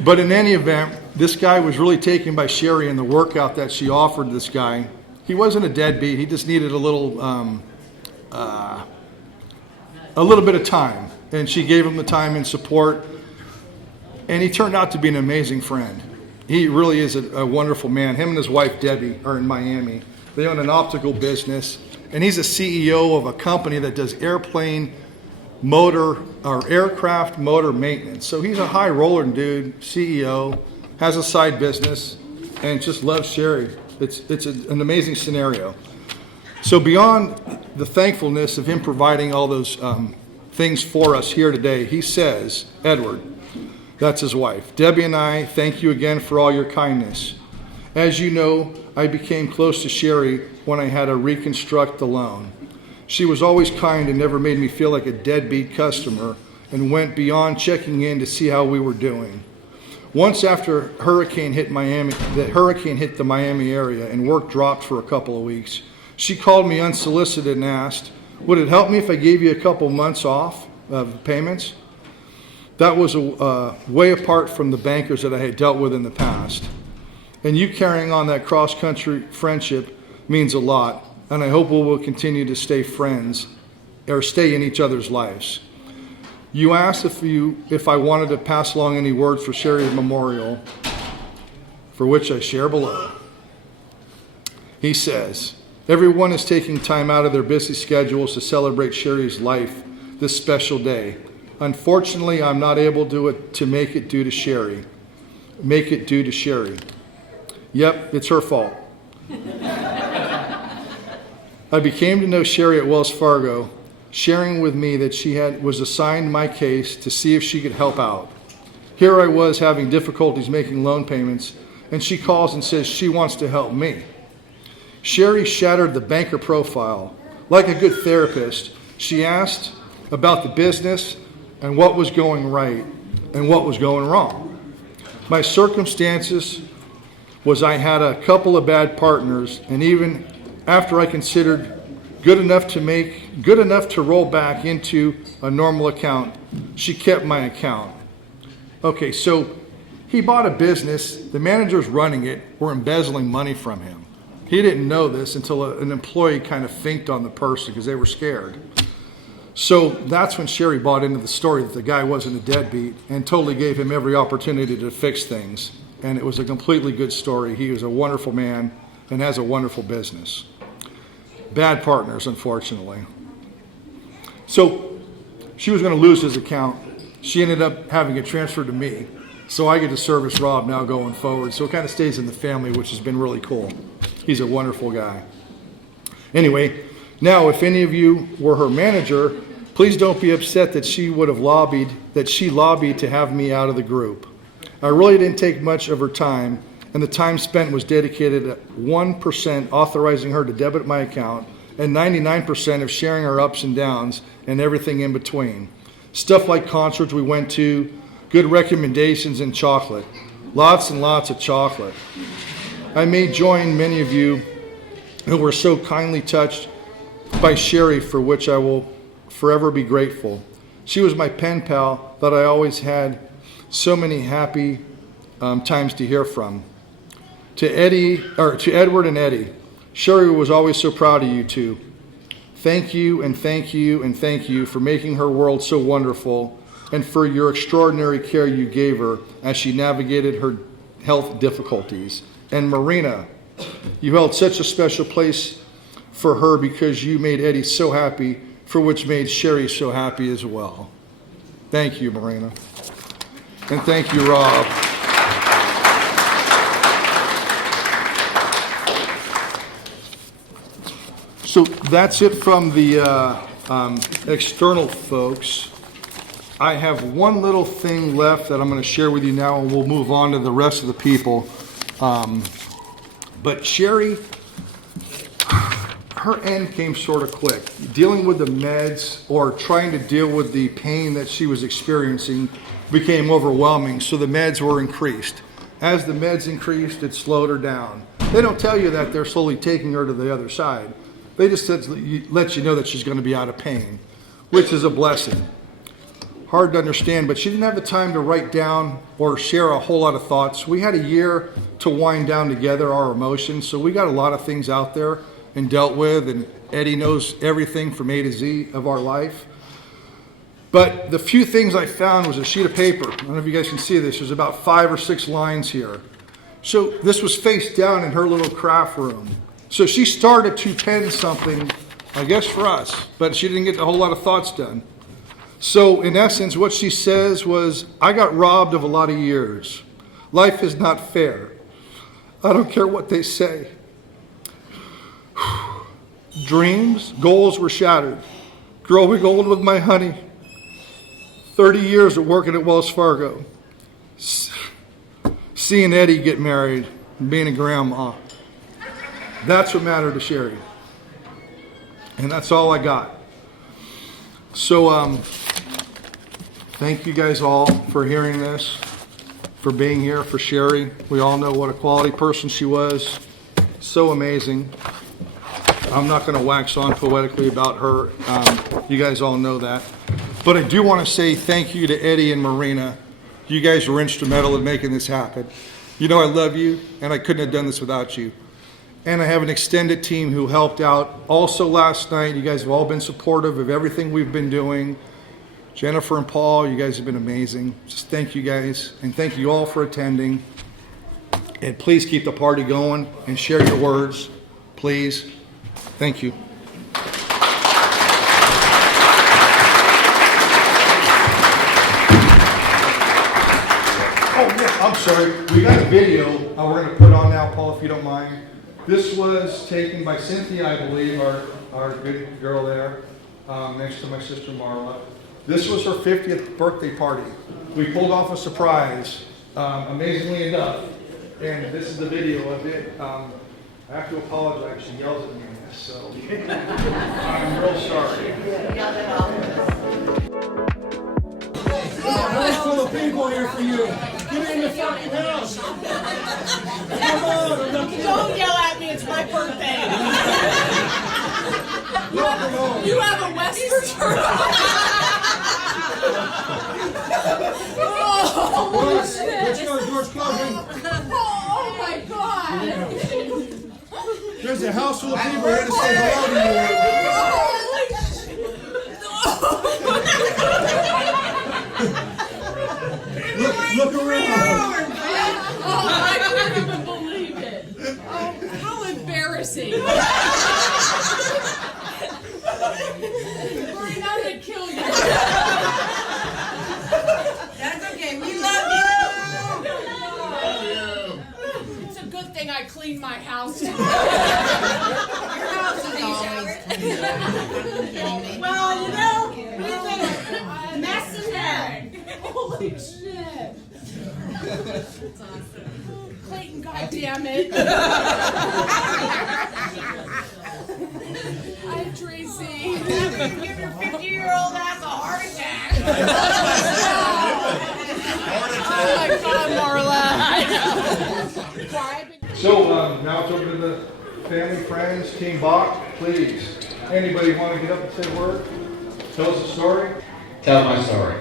But in any event, this guy was really taken by Sherry and the workout that she offered this guy. He wasn't a deadbeat. He just needed a little bit of time, and she gave him the time and support. And he turned out to be an amazing friend. He really is a wonderful man. Him and his wife Debbie are in Miami. They own an optical business, and he's a CEO of a company that does airplane motor or aircraft motor maintenance. So he's a high roller dude, CEO, has a side business, and just loves Sherry. It's an amazing scenario. So beyond the thankfulness of him providing all those things for us here today, he says, Edward, that's his wife, Debbie and I thank you again for all your kindness. As you know, I became close to Sherry when I had to reconstruct the loan. She was always kind and never made me feel like a deadbeat customer and went beyond checking in to see how we were doing. Once after the hurricane hit the Miami area and work dropped for a couple of weeks, she called me unsolicited and asked, would it help me if I gave you a couple months off of payments? That was way apart from the bankers that I had dealt with in the past. And you carrying on that cross-country friendship means a lot, and I hope we will continue to stay friends or stay in each other's lives. You asked if I wanted to pass along any words for Sherry's memorial, for which I share below. He says, everyone is taking time out of their busy schedules to celebrate Sherry's life this special day. Unfortunately, I'm not able to make it due to Sherry. Yep, it's her fault. I became to know Sherry at Wells Fargo, sharing with me that she was assigned my case to see if she could help out. Here I was having difficulties making loan payments, and she calls and says she wants to help me. Sherry shattered the banker profile. Like a good therapist, she asked about the business and what was going right and what was going wrong. My circumstances was I had a couple of bad partners, and even after I considered good enough to roll back into a normal account, she kept my account. Okay, so he bought a business, the managers running it were embezzling money from him. He didn't know this until an employee kind of finked on the person because they were scared. So that's when Sherry bought into the story that the guy wasn't a deadbeat and totally gave him every opportunity to fix things. And it was a completely good story. He was a wonderful man and has a wonderful business. Bad partners, unfortunately. So she was going to lose his account. She ended up having it transferred to me. So I get to service Rob now going forward. So it kind of stays in the family, which has been really cool. He's a wonderful guy. Anyway, now if any of you were her manager, please don't be upset that she lobbied to have me out of the group. I really didn't take much of her time, and the time spent was dedicated at 1% authorizing her to debit my account and 99% of sharing her ups and downs and everything in between. Stuff like concerts we went to, good recommendations, and chocolate. Lots and lots of chocolate. I may join many of you who were so kindly touched by Sherry, for which I will forever be grateful. She was my pen pal that I always had so many happy times to hear from. To Edward and Eddie, Sherry was always so proud of you two. Thank you and thank you and thank you for making her world so wonderful and for your extraordinary care you gave her as she navigated her health difficulties. And Marina, you held such a special place for her because you made Eddie so happy, for which made Sherry so happy as well. Thank you, Marina. And thank you, Rob. So that's it from the external folks. I have one little thing left that I'm going to share with you now, and we'll move on to the rest of the people. But Sherry, her end came sort of quick. Dealing with the meds or trying to deal with the pain that she was experiencing became overwhelming, so the meds were increased. As the meds increased, it slowed her down. They don't tell you that they're slowly taking her to the other side. They just let you know that she's going to be out of pain, which is a blessing. Hard to understand, but she didn't have the time to write down or share a whole lot of thoughts. We had a year to wind down together our emotions, so we got a lot of things out there and dealt with, and Eddie knows everything from A to Z of our life. But the few things I found was a sheet of paper. I don't know if you guys can see this. There's about 5 or 6 lines here. So this was face down in her little craft room. So she started to pen something, I guess for us, but she didn't get a whole lot of thoughts done. So in essence, what she says was, I got robbed of a lot of years. Life is not fair. I don't care what they say. Dreams, goals were shattered. Growing old with my honey. 30 years of working at Wells Fargo. Seeing Eddie get married and being a grandma. That's what mattered to Sherry. And that's all I got. So, thank you guys all for hearing this, for being here, for Sherry. We all know what a quality person she was. So amazing. I'm not going to wax on poetically about her. You guys all know that. But I do want to say thank you to Eddie and Marina. You guys were instrumental in making this happen. You know I love you, and I couldn't have done this without you. And I have an extended team who helped out. Also last night, you guys have all been supportive of everything we've been doing. Jennifer and Paul, you guys have been amazing. Just thank you guys, and thank you all for attending. And please keep the party going and share your words, please. Thank you. Oh, yeah, I'm sorry. We got a video we're going to put on now, Paul, if you don't mind. This was taken by Cynthia, I believe, our good girl there, next to my sister Marla. This was her 50th birthday party. We pulled off a surprise, amazingly enough, and this is the video of it. I have to apologize. She yells at me on this, so I'm real sorry. There's full of people here for you. Get in the fucking house. Come on. Don't yell at me, it's my birthday. You have a Western turtle. Let's go, George Clooney. Oh my God. There's a house full of people here to say hello to you. Look around. Oh, I couldn't even believe it. Oh, how embarrassing. Maureen, I'm gonna kill you. That's okay, we love you. It's a good thing I cleaned my house. Your house is always. Well, you know, we've been a mess in hell. Holy shit. That's awesome. Clayton, goddammit. Hi, Tracy. Give your 50-year-old ass a heart attack. Oh my God, Marla. So now it's over to the family, friends, Team Bach. Please, anybody want to get up and say a word? Tell us a story. Tell my story,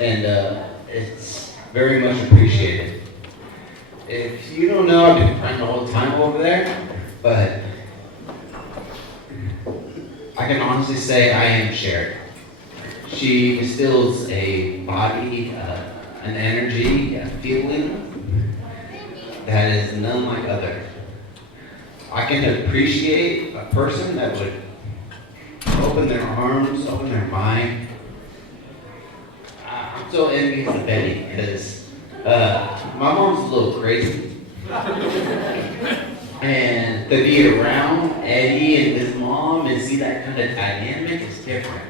and it's very much appreciated. If you don't know, I've been crying the whole time over there, but I can honestly say I am Sherry. She instills a body, an energy, a feeling that is none like others. I can appreciate a person that would open their arms, open their mind. I'm so envious of Betty because my mom's a little crazy. And to be around Eddie and his mom and see that kind of dynamic is different.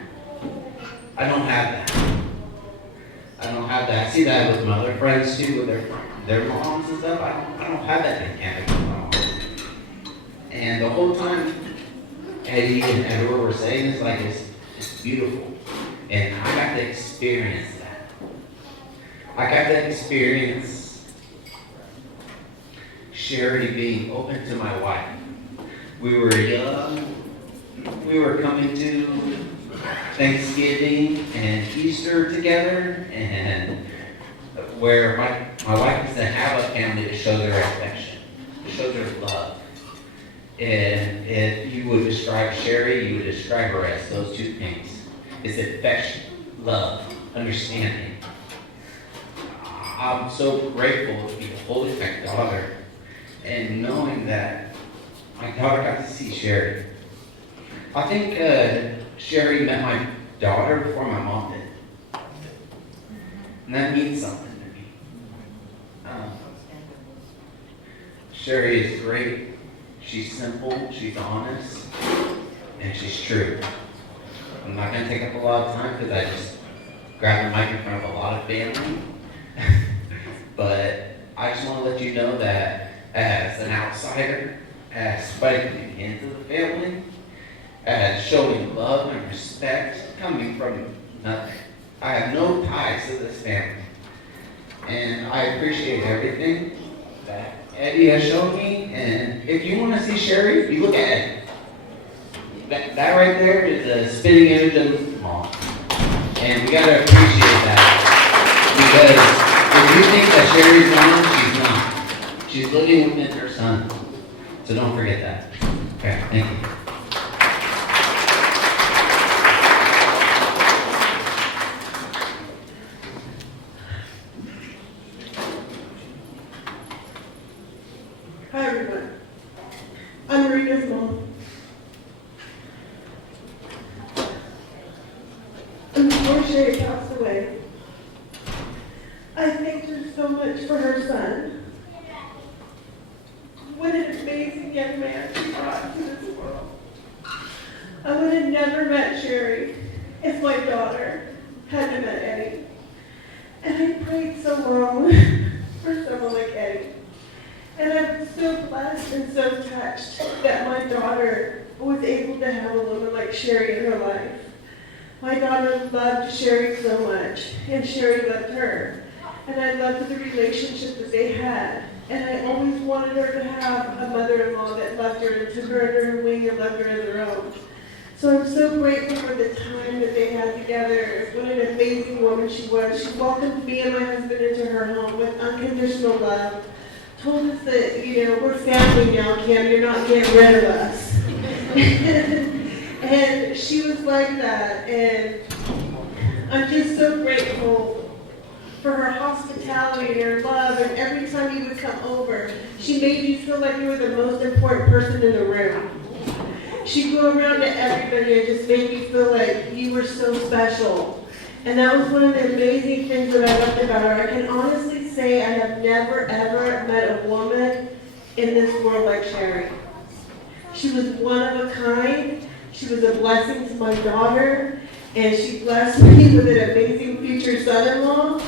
I don't have that. I see that with my other friends too, with their moms and stuff. I don't have that dynamic with my mom. And the whole time Eddie and Edward were saying it's like it's beautiful. And I got to experience that. I got to experience Sherry being open to my wife. We were young. We were coming to Thanksgiving and Easter together, and where my wife is to have a family to show their affection, to show their love. And if you would describe Sherry, you would describe her as those two things. It's affection, love, understanding. I'm so grateful to be holding my daughter and knowing that my daughter got to see Sherry. I think Sherry met my daughter before my mom did. And that means something to me. Sherry is great. She's simple, she's honest, and she's true. I'm not going to take up a lot of time because I just grabbed the mic in front of a lot of family. But I just want to let you know that as an outsider, as somebody coming into the family, as showing love and respect coming from nothing. I have no ties to this family. And I appreciate everything that Eddie has shown me. And if you want to see Sherry, you look at Eddie. That right there is a spitting image of mom. And we got to appreciate that. Because if you think that Sherry's gone, she's not. She's living within her son. So don't forget that. Okay, thank you. Hi everyone. I'm Marina's mom. And before Sherry passed away, I thanked her so much for her son. What an amazing young man she brought to this world. I would have never met Sherry if my daughter hadn't met Eddie. And I prayed so long for someone like Eddie. And I'm so blessed and so touched that my daughter was able to have a woman like Sherry in her life. My daughter loved Sherry so much, and Sherry loved her. And I loved the relationship that they had. And I always wanted her to have a mother-in-law that loved her and took her under her wing and loved her as her own. So I'm so grateful for the time that they had together. What an amazing woman she was. She welcomed me and my husband into her home with unconditional love. Told us that, we're family now, Kim, you're not getting rid of us. And she was like that, and I'm just so grateful for her hospitality and her love, and every time you would come over, she made you feel like you were the most important person in the room. She'd go around to everybody and just make you feel like you were so special. And that was one of the amazing things that I loved about her. I can honestly say I have never, ever met a woman in this world like Sherry. She was one of a kind. She was a blessing to my daughter, and she blessed me with an amazing future son-in-law.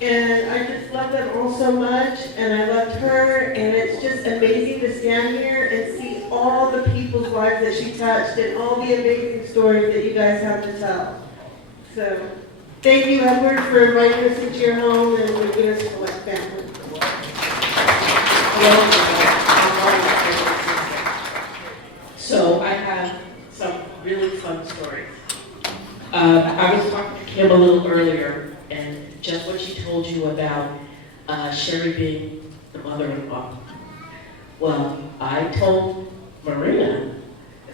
And I just love them all so much, and I loved her, and it's just amazing to stand here and see all the people's lives that she touched and all the amazing stories that you guys have to tell. So, thank you, Edward, for inviting us into your home and making us feel like family. So I have some really fun stories. I was talking to Kim a little earlier, and just what she told you about Sherry being the mother-in-law. Well, I told Marina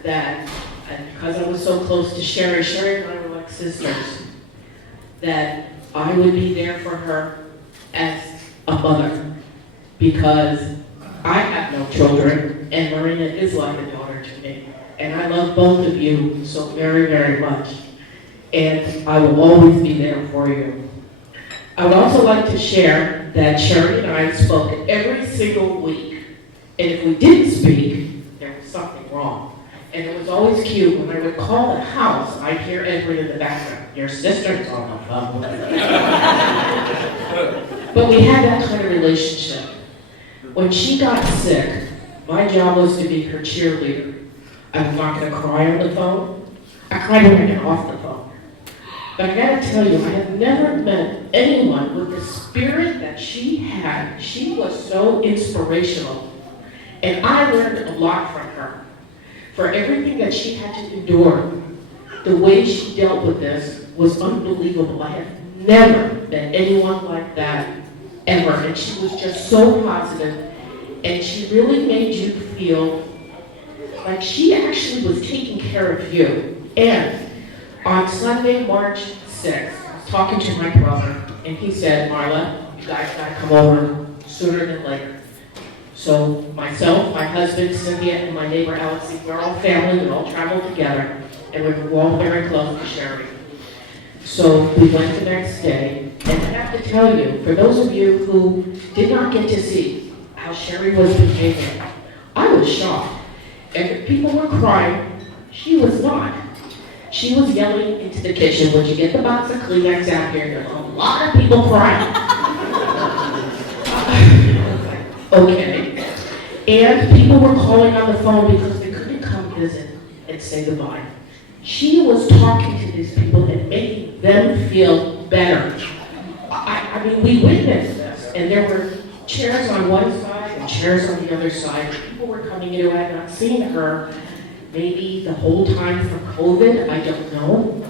that, and because I was so close to Sherry, Sherry and I were like sisters, that I would be there for her as a mother, because I have no children, and Marina is like a daughter to me. And I love both of you so very, very much. And I will always be there for you. I would also like to share that Sherry and I spoke every single week. And if we didn't speak, there was something wrong. And it was always cute when I would call the house, I'd hear Edward in the background. Your sister's on the phone. But we had that kind of relationship. When she got sick, my job was to be her cheerleader. I was not going to cry on the phone. I cried when I got off the phone. But I gotta tell you, I have never met anyone with the spirit that she had. She was so inspirational. And I learned a lot from her. For everything that she had to endure, the way she dealt with this was unbelievable. I have never met anyone like that ever. And she was just so positive, and she really made you feel like she actually was taking care of you. And on Sunday, March 6th, I was talking to my brother, and he said, Marla, you guys gotta come over sooner than later. So myself, my husband, Cynthia, and my neighbor, Alex, we're all family, we all traveled together, and we were all very close to Sherry. So we went the next day, and I have to tell you, for those of you who did not get to see how Sherry was behaving, I was shocked. And people were crying, she was not. She was yelling into the kitchen, would you get the box of Kleenex out here? There's a lot of people crying. Okay. And people were calling on the phone because they couldn't come visit and say goodbye. She was talking to these people and making them feel better. I mean, we witnessed this, and there were chairs on one side and chairs on the other side. People were coming in who had not seen her maybe the whole time from COVID, I don't know.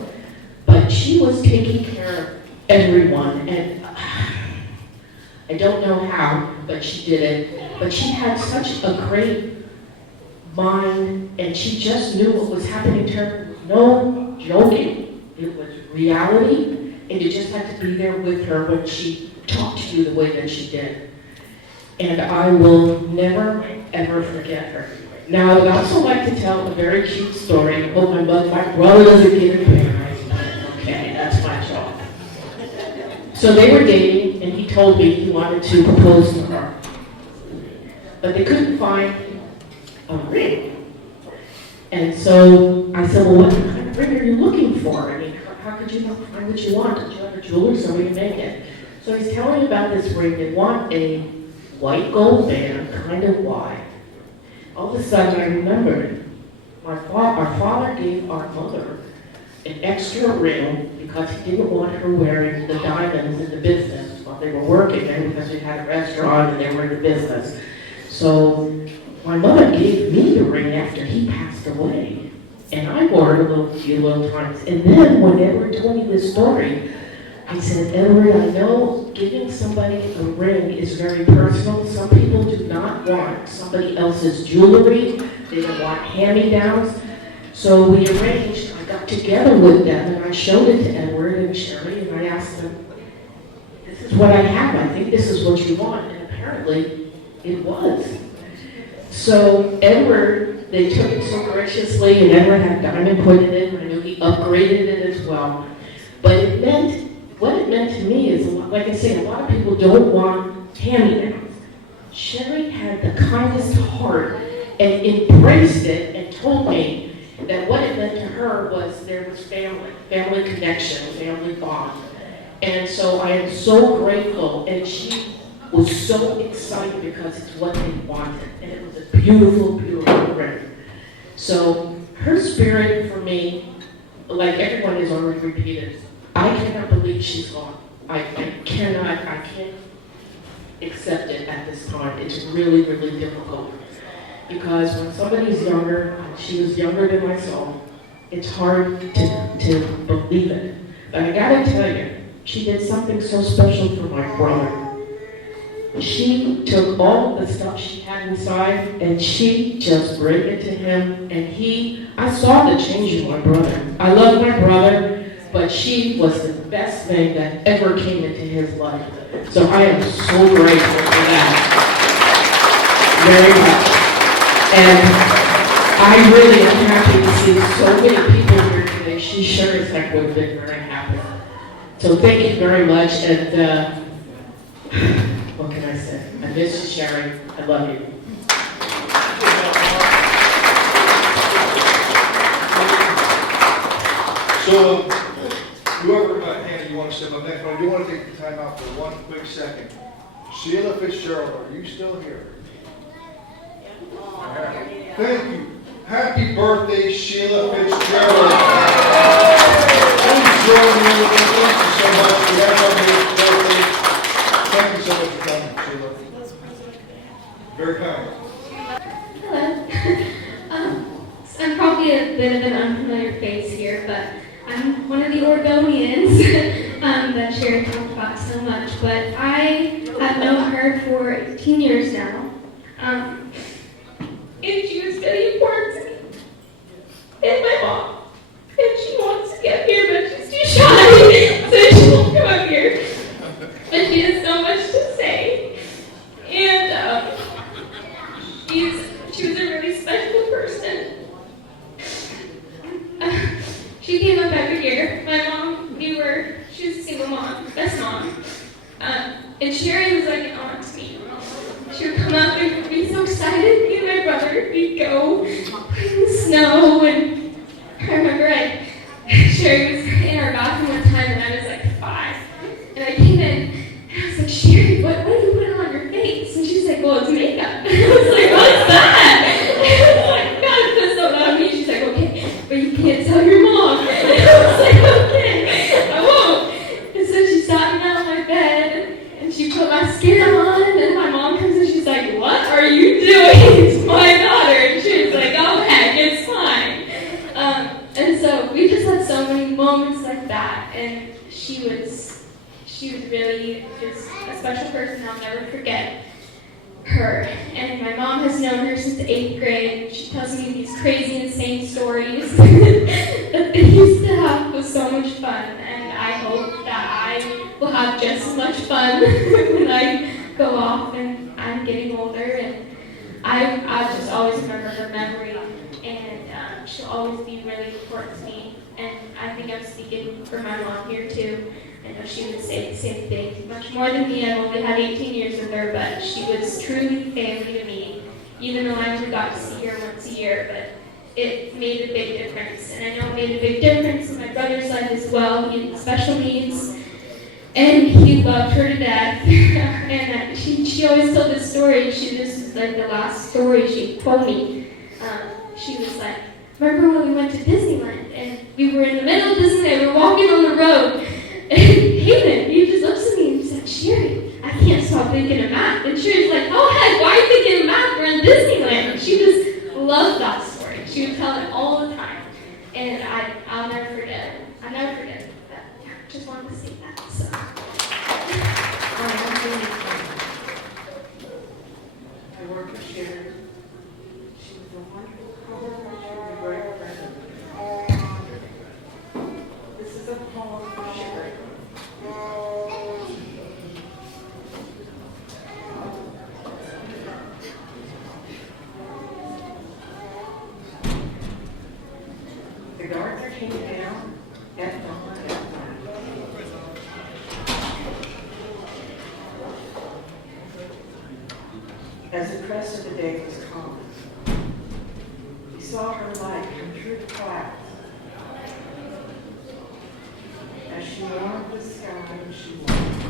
But she was taking care of everyone, and I don't know how, but she did it. But she had such a great mind, and she just knew what was happening to her. There was no joking. It was reality, and you just had to be there with her when she talked to you the way that she did. And I will never, ever forget her. Now, I would also like to tell a very cute story. I hope my brother doesn't get it bad. Okay, that's my job. So they were dating, and he told me he wanted to propose to her. But they couldn't find a ring. And so I said, well, what kind of ring are you looking for? I mean, how could you not find what you want? Did you have a jeweler, somebody to make it? So he's telling me about this ring. They want a white gold band, kind of wide. All of a sudden, I remembered our father gave our mother an extra ring because he didn't want her wearing the diamonds in the business while they were working there, because we had a restaurant and they were in the business. So my mother gave me the ring after he passed away, and I wore it a few little times. And then when Edward told me this story, I said, Edward, I know giving somebody a ring is very personal. Some people do not want somebody else's jewelry. They don't want hand-me-downs. So we arranged, I got together with them, and I showed it to Edward and Sherry, and I asked them, this is what I have. I think this is what you want. And apparently, it was. So Edward, they took it so graciously, and Edward had diamond put in it, and I knew he upgraded it as well. But it meant, what it meant to me is, like I say, a lot of people don't want hand-me-downs. Sherry had the kindest heart and embraced it and told me that what it meant to her was there was family connection, family bond. And so I am so grateful, and she was so excited because it's what they wanted. And it was a beautiful, beautiful ring. So her spirit for me, like everyone has already repeated, I cannot believe she's gone. I can't accept it at this time. It's really, really difficult. Because when somebody's younger, she was younger than myself, it's hard to believe it. But I gotta tell you, she did something so special for my brother. She took all the stuff she had inside and she just brought it to him, and I saw the change in my brother. I love my brother, but she was the best thing that ever came into his life. So I am so grateful for that. Very much. And I really am happy to see so many people here today. She sure as heck would have been very happy. So thank you very much, and what can I say? I miss you, Sherry. I love you. So, whoever, Hannah, you want to step up next, but I do want to take the time out for one quick second. Sheila Fitzgerald, are you still here? Thank you. Happy birthday, Sheila Fitzgerald. Please join me bit of an unfamiliar face here, but I'm one of the Oregonians that Sherry talked about so much. But I have known her for 18 years now. And she was really important to me. And my mom. And she wants to get here, but she's too shy, so she won't come up here. But she has so much to say. And she was a really special person. She came up every year. My mom, she was a single mom, best mom. And Sherry was like an aunt to me. She would come up and we'd be so excited. Me and my brother, we'd go play in the snow. And I remember Sherry was in our bathroom one time and I was like 5. And I came in and I was like, Sherry, what are you putting on your face? And she's like, well, it's makeup. And I was like, what's that? And I was like, God, it feels so loud on me. She's like, okay, but you can't tell your mom. And I was like, okay, I won't. And so she sat me down on my bed and she put mascara on. And then my mom comes in, she's like, what are you doing to my daughter? And she was like, oh heck, it's fine. And so we just had so many moments like that. And she was really just a special person. I'll never forget her. And my mom has known her since the 8th grade. She tells me these crazy, insane stories that they used to have was so much fun. And I hope that I will have just as much fun when I go off and I'm getting older. And I just always remember her memory. And she'll always be really important to me. And I think I'm speaking for my mom here too. I know she would say the same thing. Much more than me. I've only had 18 years with her, but she was truly family to me, even though I only got to see her once a year. But it made a big difference. And I know it made a big difference in my brother's life as well. He had special needs, and he loved her to death. And she always told this story. This is like the last story she told me. She was like, remember when we went to Disneyland, and we were in the middle of Disneyland, we were walking on the road, and Hayden, he just looks at me and he said, Sherry, I can't stop thinking of math. And Sherry's like, oh heck, why are you thinking of math? We're in Disneyland. And she just loved that story. She would tell it all the time. And I'll never forget it. I'll never forget it. But yeah, just wanted to say that. So. I worked with Sherry. She was a wonderful coworker. She was a great friend. This is a poem for Sherry. The gardener came down at dawn at night. As the crest of the day was calm, he saw her light come through the clouds. As she warmed the sky and she warmed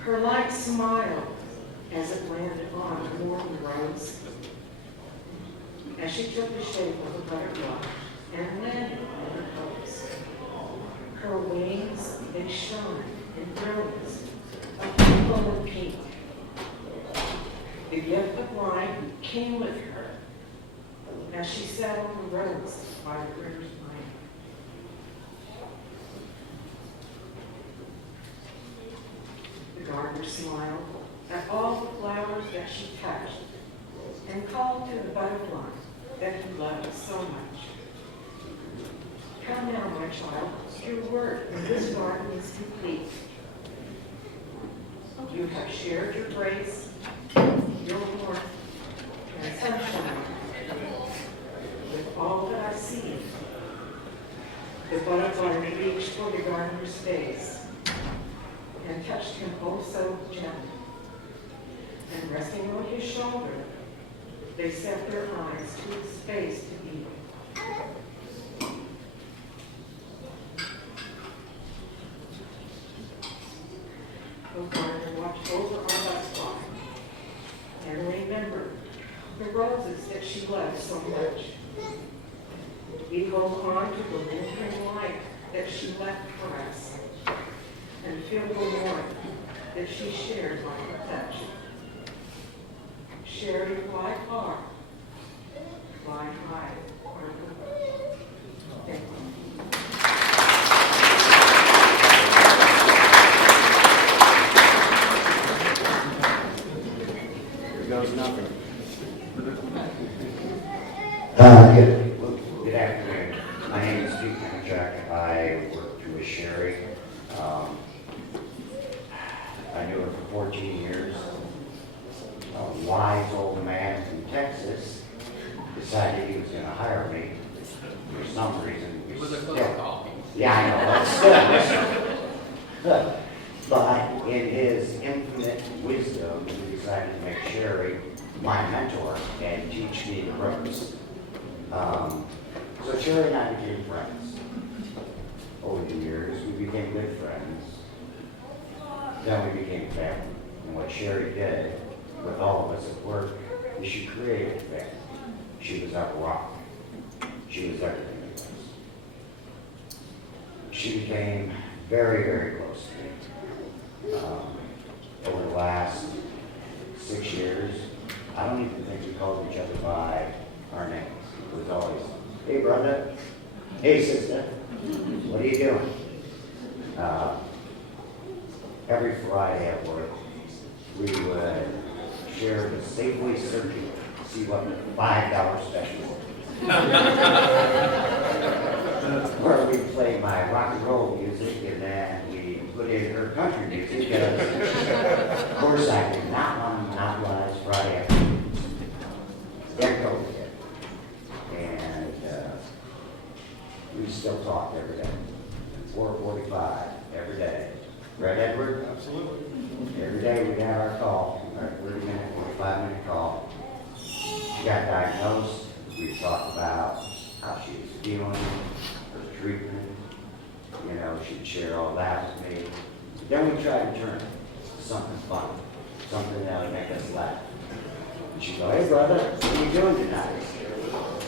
her light smiled as it landed on the morning rose. As she took the shape of a butterfly and landed on her toes. Her wings, they shone in brilliance of purple and pink. The gift of light came with her as she sat on the rose by the river's bank. The gardener smiled at all the flowers that she touched and called to the butterfly that he loved so much. Come now, my child, your work in this garden is complete. You have shared your grace, your warmth, and sunshine with all that I see. The butterfly reached for the gardener's face and touched him oh so gently. And resting on his shoulder, they set their eyes to his face to be. The gardener watched over our butterfly and remembered the roses that she loved so much. We hold on to the lingering light that she left for us and feel the warmth that she shared by her touch. Sherry, fly far, fly high, or hire me for some reason. It was a close call. Yeah, I know, that's good. But in his infinite wisdom, he decided to make Sherry my mentor and teach me the ropes. So Sherry and I became friends. Over the years, we became good friends. Then we became family. And what Sherry did with all of us at work is she created family. She was our rock. She was everything to us. She became very, very close to me. Over the last 6 years, I don't even think we called each other by our names. It was always, hey brother, hey sister, what are you doing? Every Friday at work, we would share the Safeway circuit, see what the $5 special where we play my rock and roll music and then we put in her country music because, of course, I did not want to monopolize Friday afternoons. Then COVID hit. And we still talk every day. 4:45 every day. Right, Edward? Absolutely. Every day we'd have our call, our 30-minute, 45-minute call. She got diagnosed. We talked about how she was feeling, her treatment. You know, she'd share all that with me. Then we tried to turn it to something fun, something that would make us laugh. And she'd go, hey brother, what are you doing tonight?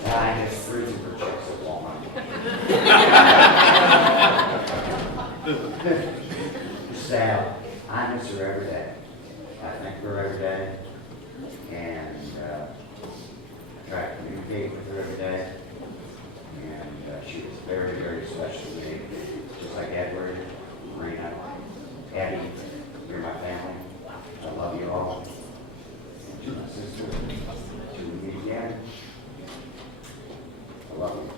I'm just freezing for chicks at Walmart. So, I miss her every day. I thank her every day. And I try to communicate with her every day. And she was very, very special to me. Just like Edward, Marina, Eddie, you're my family. I love you all. And to my sister, till we meet again, I love you.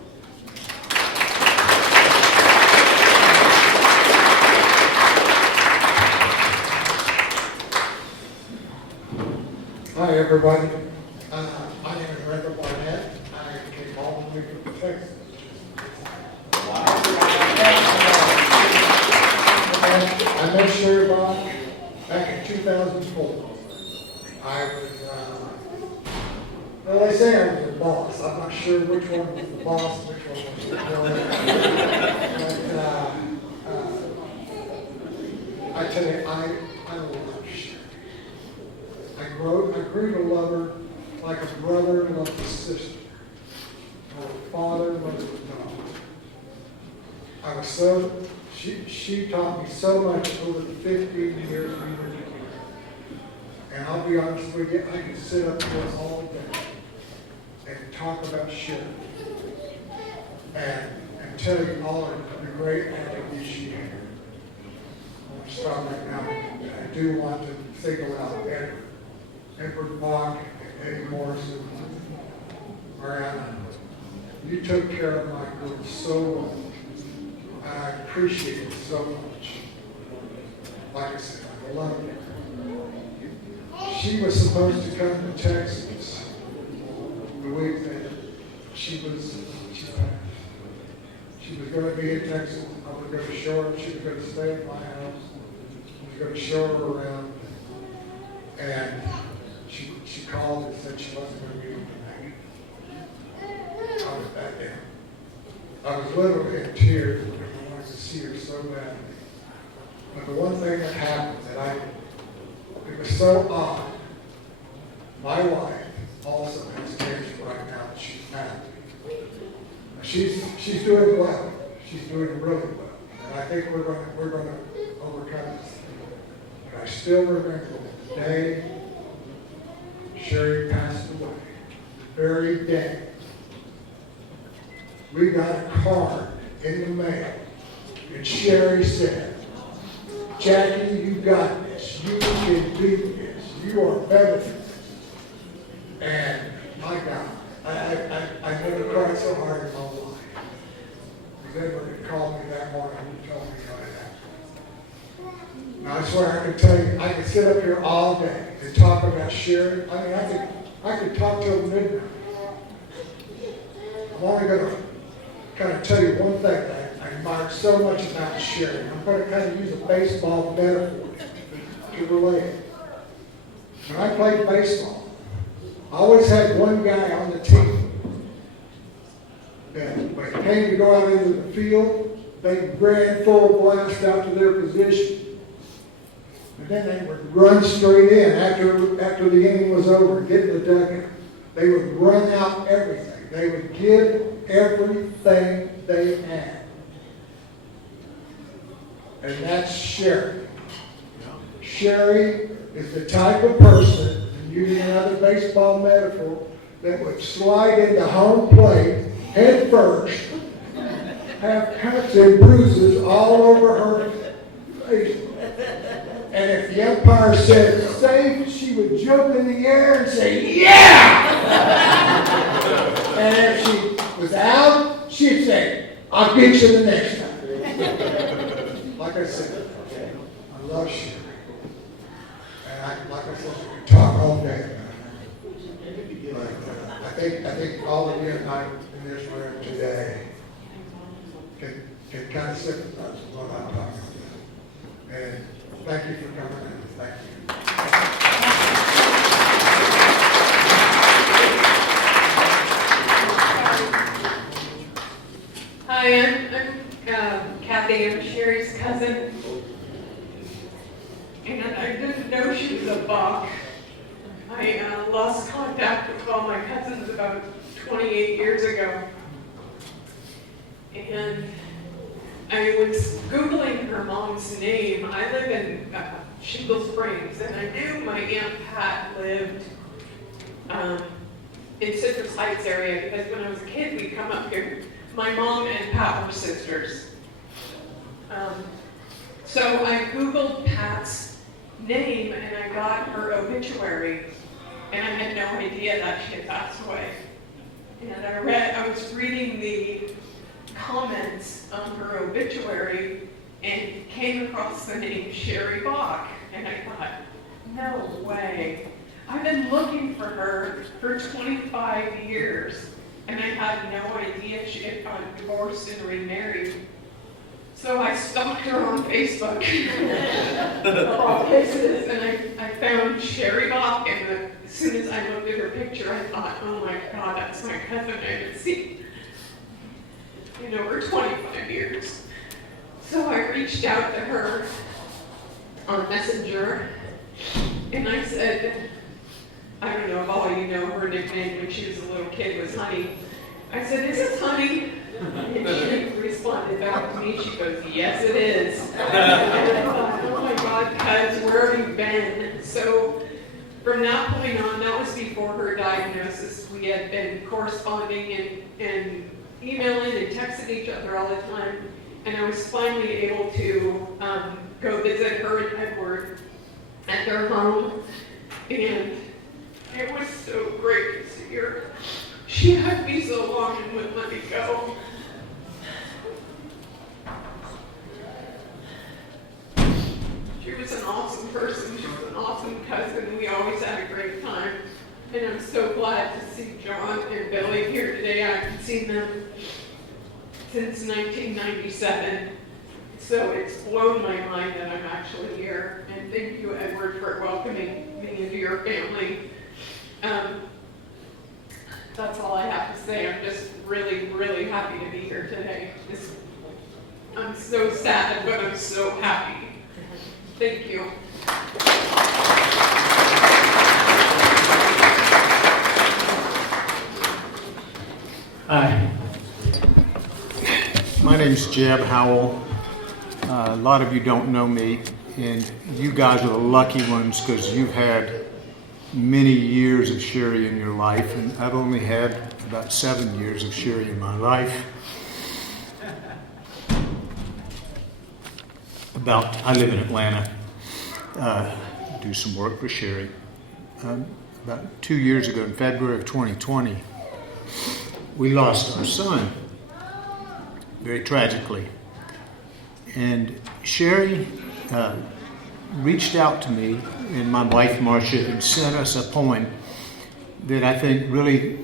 Hi, everybody. My name is Randall Barnett. I came all the way from Texas. I met Sherry Bach back in 2004. I was, well, they say I was the boss. I'm not sure which one was the boss, which one was the but I tell you, I love Sherry. I grew to love her like a brother loves a sister, or a father loves a daughter. I was so, she taught me so much over the 15 years we were together. And I'll be honest with you, I could sit up here all day and talk about Sherry and tell you all of the great attributes she had. I want to stop right now. I do want to single out Edward Bach and Eddie Morrison. Mariana, you took care of my girl so well. I appreciate it so much. Like I said, I love you. She was supposed to come to Texas the week that she passed. She was going to be in Texas. I was going to show her. She was going to stay at my house. I was going to show her around. And she called and said she wasn't going to be able to make it. I was back down. I was literally in tears because I wanted to see her so badly. But the one thing that happened it was so odd. My wife also has cancer right now that she's battling. She's doing well. She's doing really well. And I think we're going to overcome this. But I still remember the day Sherry passed away. The very day. We got a card in the mail, and Sherry said, Jackie, you got this. You can do this. You are better than this. And my God, I never cried so hard in my life. Because Edward called me that morning and told me what had happened. Now, I swear I can tell you, I could sit up here all day and talk about Sherry. I mean, I could talk till midnight. I'm only gonna kind of tell you one thing that I admired so much about Sherry. I'm gonna kind of use a baseball metaphor to relate it. When I played baseball, I always had one guy on the team that when it came to go out into the field, they ran full blast out to their position. And then they would run straight in after the inning was over, get in the dugout. They would run out everything. They would give everything they had. And that's Sherry. Sherry is the type of person, using another baseball metaphor, that would slide into home plate head first, have cuts and bruises all over her face. And if the umpire said safe, she would jump in the air and say, yeah! And if she was out, she'd say, I'll get you the next time. Like I said, I love Sherry. And like I said, we could talk all day about her. But I think all of you tonight in this room today can kind of sympathize with what I'm talking about. And thank you for coming in. Thank you. Hi, I'm Kathy. I'm Sherry's cousin. And I didn't know she was a Bach. I lost contact with all my cousins about 28 years ago. And I was Googling her mom's name. I live in Shingle Springs, and I knew my Aunt Pat lived in Citrus Heights area because when I was a kid, we'd come up here. My mom and Pat were sisters. So I Googled Pat's name, and I got her obituary, and I had no idea that she had passed away. And I was reading the comments on her obituary and came across the name Sherry Bach, and I thought, no way. I've been looking for her for 25 years, and I had no idea she had gotten divorced and remarried. So I stalked her on Facebook, of all places, and I found Sherry Bach, and as soon as I looked at her picture, I thought, oh my God, that's my cousin I haven't seen in over 25 years. So I reached out to her on Messenger, and I said, I don't know if all you know, her nickname when she was a little kid was Honey. I said, is this Honey? And she responded back to me, she goes, yes it is. And I thought, oh my God, cuz, where have you been? So from that point on, that was before her diagnosis, we had been corresponding and emailing and texting each other all the time. And I was finally able to go visit her and Edward at their home. And it was so great to see her. She hugged me so long and wouldn't let me go. She was an awesome person. She was an awesome cousin. We always had a great time. And I'm so glad to see John and Billy here today. I haven't seen them since 1997. So it's blown my mind that I'm actually here. And thank you, Edward, for welcoming me into your family. That's all I have to say. I'm just really, really happy to be here today. I'm so sad, but I'm so happy. Thank you. Hi. My name's Jeb Howell. A lot of you don't know me, and you guys are the lucky ones because you've had many years of Sherry in your life, and I've only had about 7 years of Sherry in my life. I live in Atlanta, do some work for Sherry. About 2 years ago, in February of 2020, we lost our son, very tragically. And Sherry reached out to me and my wife Marcia and sent us a poem that I think really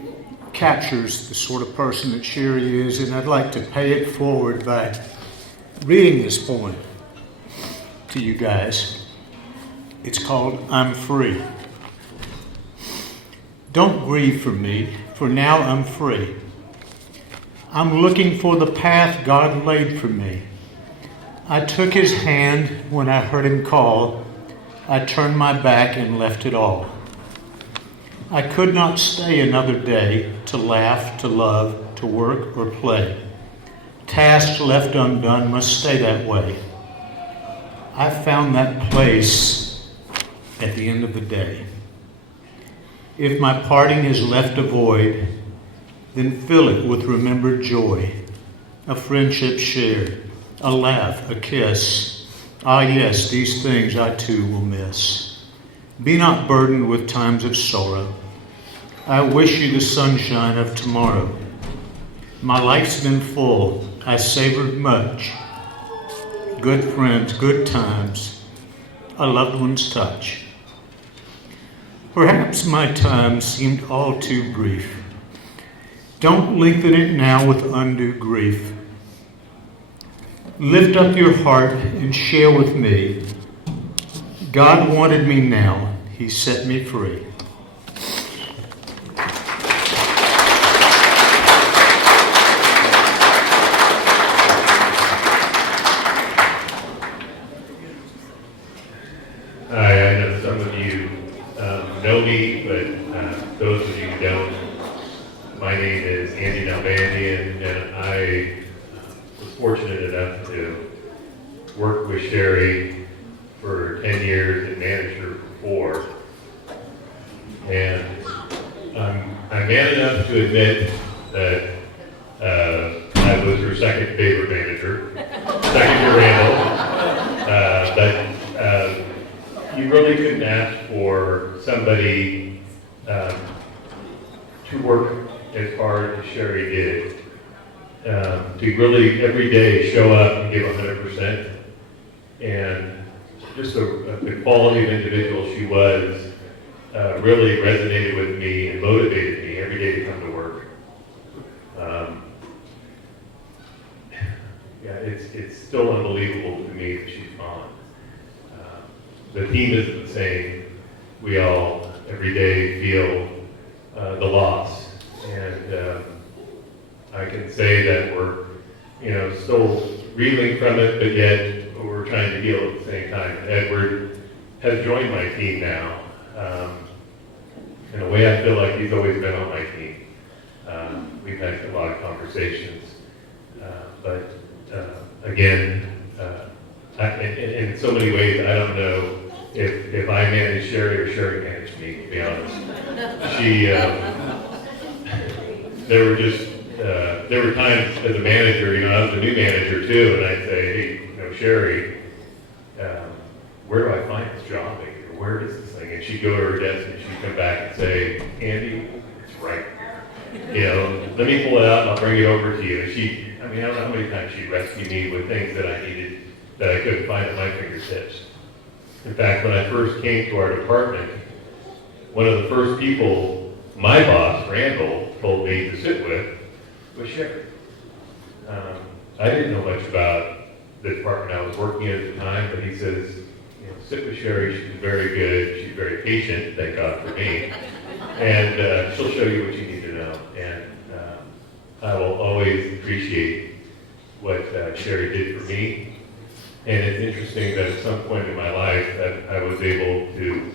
captures the sort of person that Sherry is, and I'd like to pay it forward by reading this poem to you guys. It's called I'm Free. Don't grieve for me, for now I'm free. I'm looking for the path God laid for me. I took his hand when I heard him call. I turned my back and left it all. I could not stay another day to laugh, to love, to work or play. Tasks left undone must stay that way. I found that place at the end of the day. If my parting is left a void, then fill it with remembered joy, a friendship shared, a laugh, a kiss. Ah, yes, these things I too will miss. Be not burdened with times of sorrow. I wish you the sunshine of tomorrow. My life's been full, I savored much. Good friends, good times, a loved one's touch. Perhaps my time seemed all too brief. Don't lengthen it now with undue grief. Lift up your heart and share with me. God wanted me now, he set me free. Hi, I know some of you know me, but those of you who don't, my name is Andy Nalbandian, and I was fortunate enough to work with Sherry for 10 years and manage her for 4. And I'm man enough to admit that I was her second favorite manager, second to Randall. But you really couldn't ask for somebody to work as hard as Sherry did, to really every day show up and give 100%, and just the quality of individual she was really resonated with me and motivated me every day to come to work. Yeah, it's still unbelievable to me that she's gone. The team isn't the same. We all every day feel the loss. And I can say that we're, still reeling from it, but yet we're trying to heal at the same time. Edward has joined my team now. In a way, I feel like he's always been on my team. We've had a lot of conversations. But again, in so many ways, I don't know if I managed Sherry or Sherry managed me, to be honest. There were times as a manager, I was a new manager too, and I'd say, hey, Sherry, where do I find this job? Or where is this thing? And she'd go to her desk and she'd come back and say, Andy, it's right here. Let me pull it out and I'll bring it over to you. And I don't know how many times she'd rescue me with things that I needed that I couldn't find at my fingertips. In fact, when I first came to our department, one of the first people my boss, Randall, told me to sit with was Sherry. I didn't know much about the department I was working in at the time, but he says, sit with Sherry, she's very good, she's very patient, thank God for me, and she'll show you what you need to know. And I will always appreciate what Sherry did for me. And it's interesting that at some point in my life that I was able to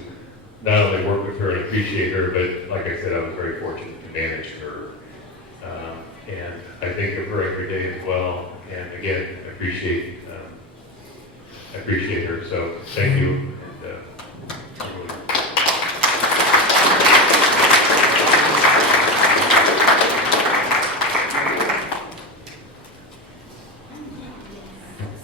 not only work with her and appreciate her, but like I said, I was very fortunate to manage her. And I think of her every day as well. And again, I appreciate her. So thank you.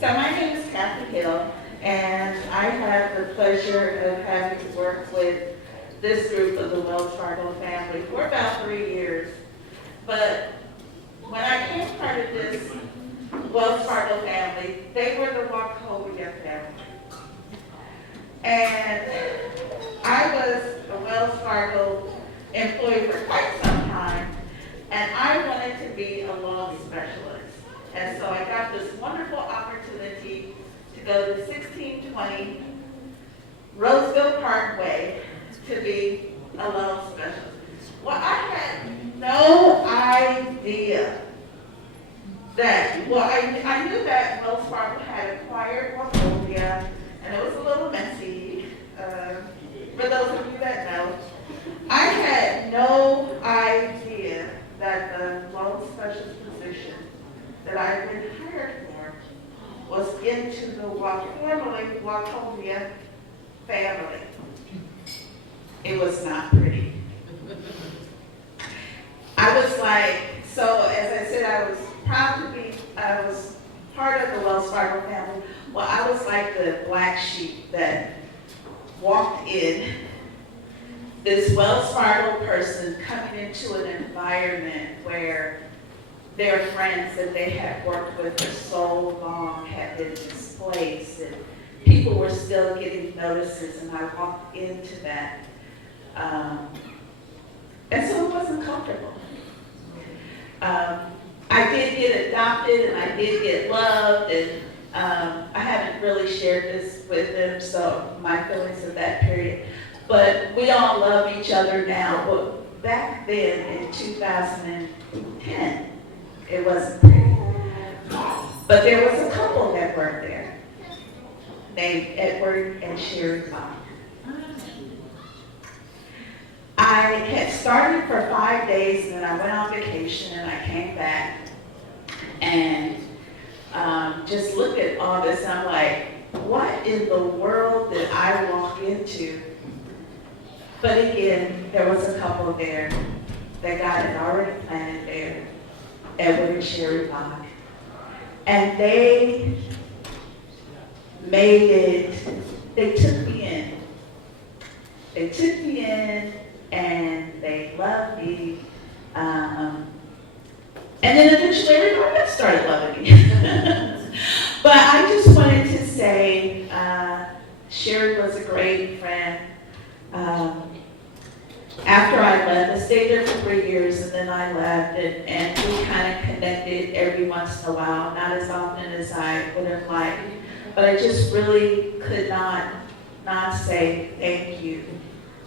So my name is Kathy Hill, and I have the pleasure of having to work with this group of the Wells Fargo family for about 3 years. But when I became part of this Wells Fargo family, they were the Wachovia family. And I was a Wells Fargo employee for quite some time, And I wanted to be a loan specialist. And so I got this wonderful opportunity to go to 1620 Roseville Parkway to be a loan specialist. Well, I had no idea that, well, I knew that Wells Fargo had acquired Wachovia, and it was a little messy, for those of you that know. I had no idea that the loan specialist position that I had been hired for was into the formerly Wachovia family. It was not pretty. I was like, so as I said, I was proud to be, I was part of the Wells Fargo family. Well, I was like the black sheep that walked in, this Wells Fargo person coming into an environment where their friends that they had worked with for so long had been displaced, and people were still getting notices, and I walked into that. And so it wasn't comfortable. I did get adopted, and I did get loved, and I haven't really shared this with them, so my feelings of that period. But we all love each other now. But back then in 2010, it wasn't pretty. But there was a couple that worked there named Edward and Sherry Bach. I had started for 5 days, and then I went on vacation, and I came back and just looked at all this, and I'm like, what in the world did I walk into? But again, there was a couple there that God had already planted there, Edward and Sherry Bach. And they made it, they took me in. They took me in, and they loved me. And then eventually everybody else started loving me. But I just wanted to say, Sherry was a great friend. After I left, I stayed there for 3 years, and then I left, and we kind of connected every once in a while, not as often as I would have liked. But I just really could not say thank you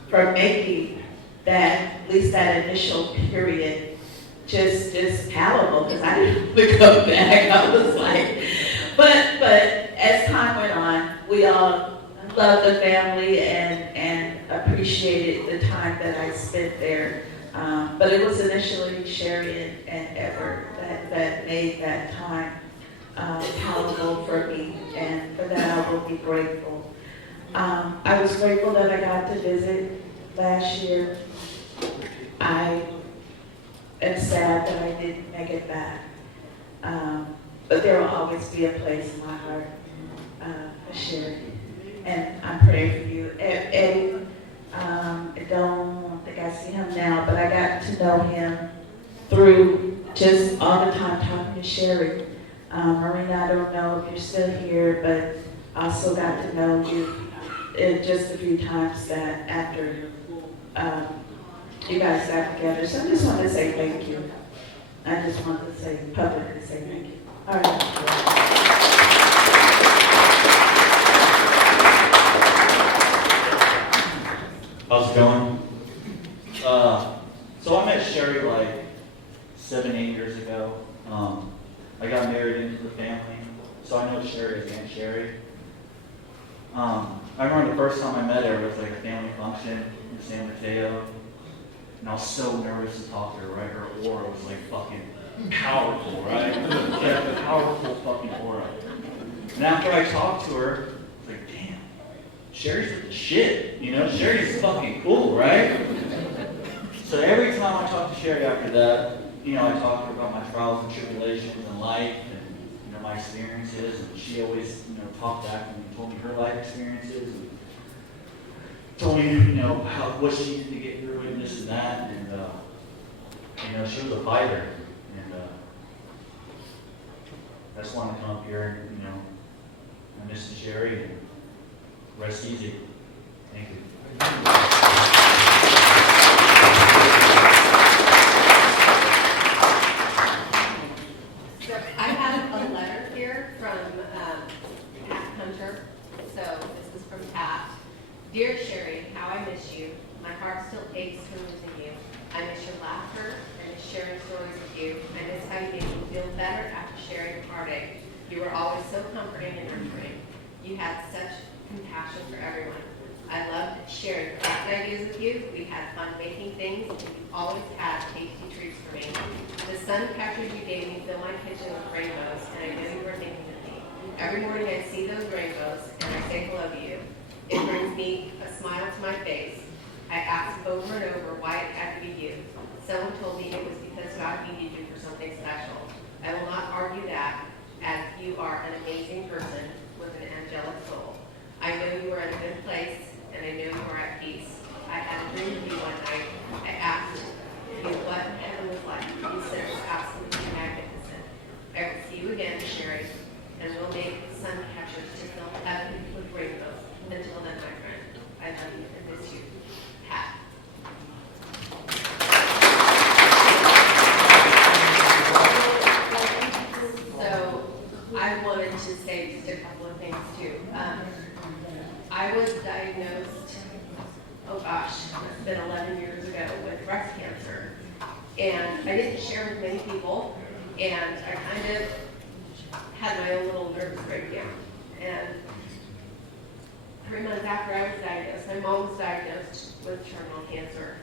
for making that, at least that initial period, just palatable, because I didn't want to go back. I was like, but as time went on, we all loved the family and appreciated the time that I spent there. But it was initially Sherry and Edward that made that time palatable for me, and for that I will be grateful. I was grateful that I got to visit last year. I am sad that I didn't make it back. But there will always be a place in my heart for Sherry. And I'm praying for you. Eddie, I don't think I see him now, but I got to know him through just all the time talking to Sherry. Marina, I don't know if you're still here, but I also got to know you just a few times that after you guys got together. So I just wanted to say thank you. I just wanted to say publicly say thank you. All right. How's it going? So I met Sherry like 7-8 years ago. I got married into the family, so I know Sherry as Aunt Sherry. I remember the first time I met her, it was like a family function in San Mateo, and I was so nervous to talk to her, right? Her aura was like fucking powerful, right? She had a powerful fucking aura. And after I talked to her, I was like, damn, Sherry's with the shit, you know? Sherry's fucking cool, right? So every time I talk to Sherry after that, you know, I talk to her about my trials and tribulations in life and, you know, my experiences, and she always, you know, talked back to me and told me her life experiences and told me, you know, what she needed to get through and this and that, and, you know, she was a fighter, and I just wanted to come up here and, you know, I miss Sherry, and rest easy. Thank you. Dear Sherry, how I miss you. My heart still aches for losing you. I miss your laughter. I miss sharing stories with you. I miss how you made me feel better after sharing heartache. You were always so comforting and nurturing. You had such compassion for everyone. I loved sharing craft ideas with you. We had fun making things, and you always had tasty treats for me. The sun catchers you gave me fill my kitchen with rainbows, and I know you were thinking of me. Every morning I see those rainbows, and I say hello to you. It brings me a smile to my face. I ask over and over why it had to be you. Someone told me it was because God needed you for something special. I will not argue that, as you are an amazing person with an angelic soul. I know you are in a good place, and I know you are at peace. I had a dream of you one night. I asked you what heaven was like. You said it was absolutely magnificent. I will see you again, Sherry, and we'll make sun catchers to fill heaven with rainbows. Until then, my friend, I love you and miss you. Pat. So I wanted to say just a couple of things too. I was diagnosed, oh gosh, it's been 11 years ago with breast cancer. And I didn't share with many people, and I kind of had my own little nervous breakdown. And 3 months after I was diagnosed, my mom was diagnosed with terminal cancer.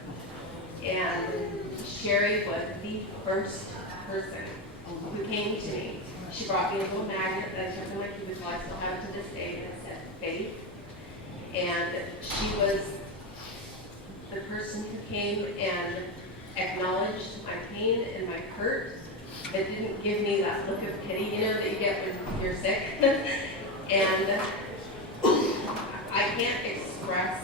And Sherry was the first person who came to me. She brought me a little magnet that I took in my cubicle. I still have it to this day, and it said faith. And she was the person who came and acknowledged my pain and my hurt. It didn't give me that look of pity, you know, that you get when you're sick. And I can't express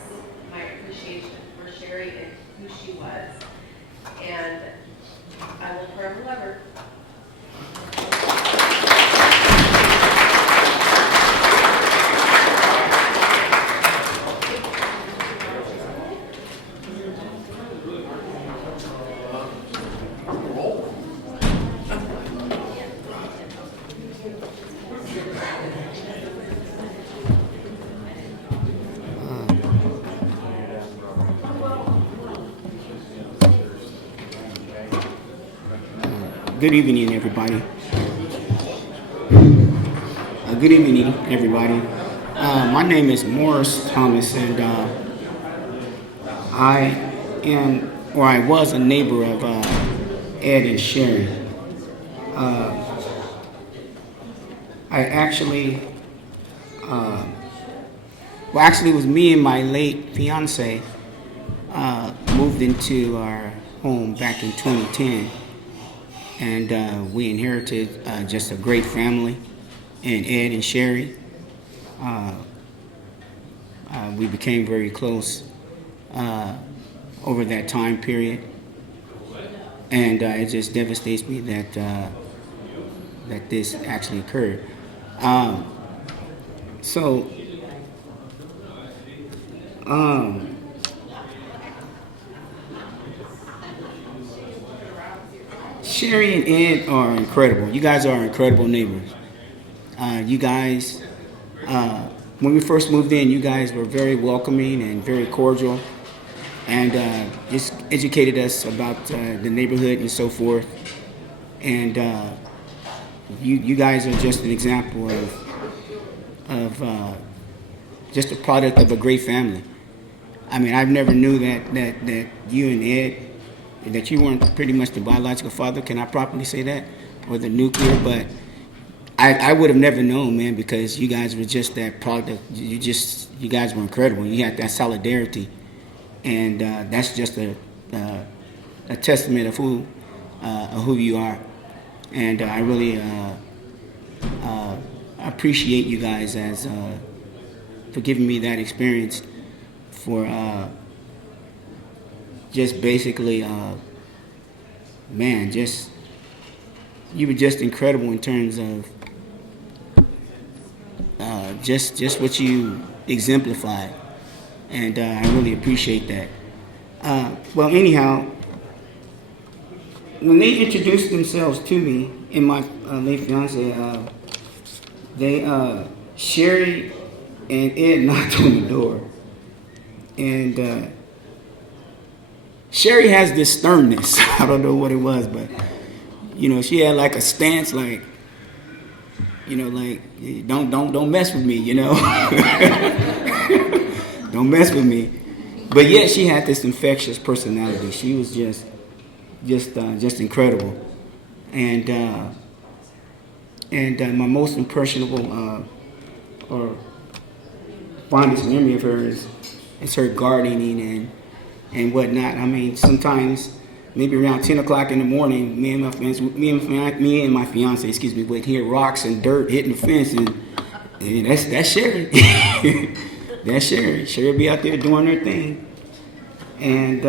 my appreciation for Sherry and who she was. And I will forever love her. Good evening, everybody. Good evening, everybody. My name is Morris Thomas, and I was a neighbor of Ed and Sherry. Actually, it was me and my late fiance moved into our home back in 2010. And we inherited just a great family, and Ed and Sherry. We became very close over that time period, and it just devastates me that this actually occurred. Sherry and Ed are incredible. You guys are incredible neighbors. You guys, when we first moved in, you guys were very welcoming and very cordial, and just educated us about the neighborhood and so forth. And you guys are just an example of just a product of a great family. I mean, I've never knew that you and Ed, that you weren't pretty much the biological father, can I properly say that? Or the nuclear, but I would have never known, man, because you guys were just that product. You guys were incredible. You had that solidarity, and that's just a testament of who you are. And I really appreciate you guys as for giving me that experience, for just basically, man, just you were just incredible in terms of just what you exemplified, and I really appreciate that. Well, anyhow, when they introduced themselves to me and my late fiance, Sherry and Ed knocked on the door, And Sherry has this sternness. I don't know what it was, but you know, she had like a stance, like, you know, like don't mess with me, you know, don't mess with me. But yet she had this infectious personality. She was just incredible. And my most impressionable or fondest memory of her is her gardening and whatnot. I mean, sometimes maybe around 10 o'clock in the morning, me and my fiance, would hear rocks and dirt hitting the fence, and that's Sherry. That's Sherry. Sherry would be out there doing her thing. And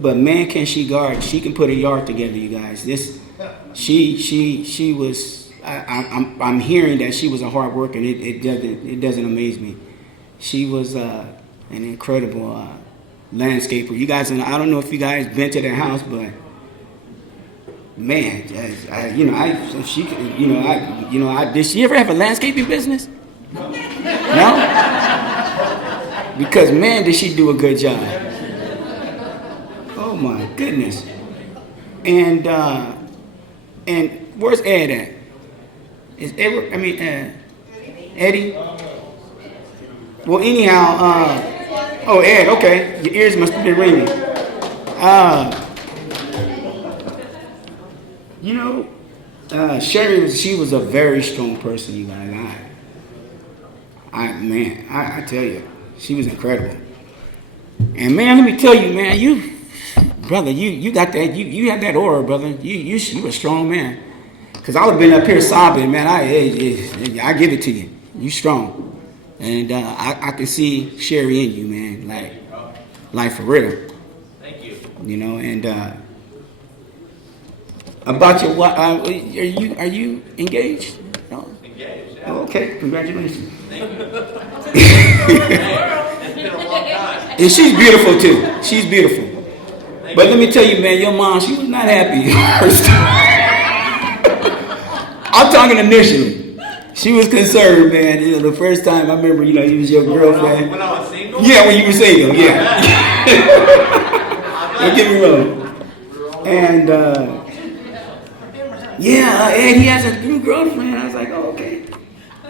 but man, can she garden? She can put a yard together, you guys. She was. I'm hearing that she was a hard worker. And it doesn't amaze me. She was an incredible landscaper. You guys, I don't know if you guys been to their house, but man, did she ever have a landscaping business? No? Because man, did she do a good job. Oh my goodness. And where's Ed at? Is Eddie? Well, anyhow, oh, Ed, okay. Your ears must have been ringing. Sherry she was a very strong person, you guys. I tell you, she was incredible. And man, let me tell you, man, you got that, you had that aura, brother. You a strong man. Cause I would have been up here sobbing, man. I give it to you. You strong. And I can see Sherry in you, man. Like for real. Thank you. You know, and about your what? Are you engaged? No. Engaged. Yeah. Oh, okay. Congratulations. Thank you. It's been a long time. And she's beautiful too. She's beautiful. But let me tell you, man, your mom, she was not happy first time. I'm talking initially. She was concerned, man. You know, the first time I remember, you was your girlfriend. When I was single? Yeah, when you were single, yeah. Don't get me wrong. And and he has a new girlfriend. I was like, oh, okay.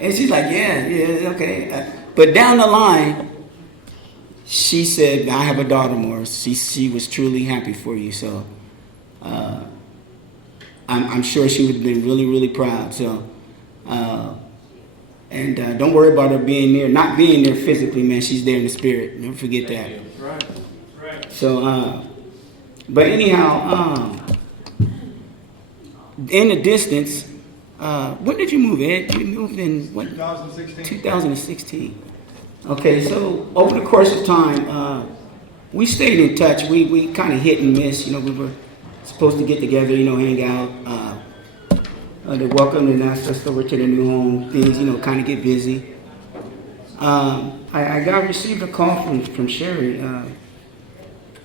And she's like, yeah, okay. But down the line, she said, I have a daughter, Morris. She was truly happy for you. So I'm sure she would have been really, really proud. So, don't worry about her being there, not being there physically, man. She's there in the spirit. Never forget that. Right. So, but anyhow, in the distance, when did you move, Ed? You moved in what? 2016. 2016. Okay, so over the course of time, we stayed in touch. We kind of hit and miss. You know, we were supposed to get together, hang out. They welcomed and asked us over to the new home. Things, kind of get busy. I received a call from Sherry,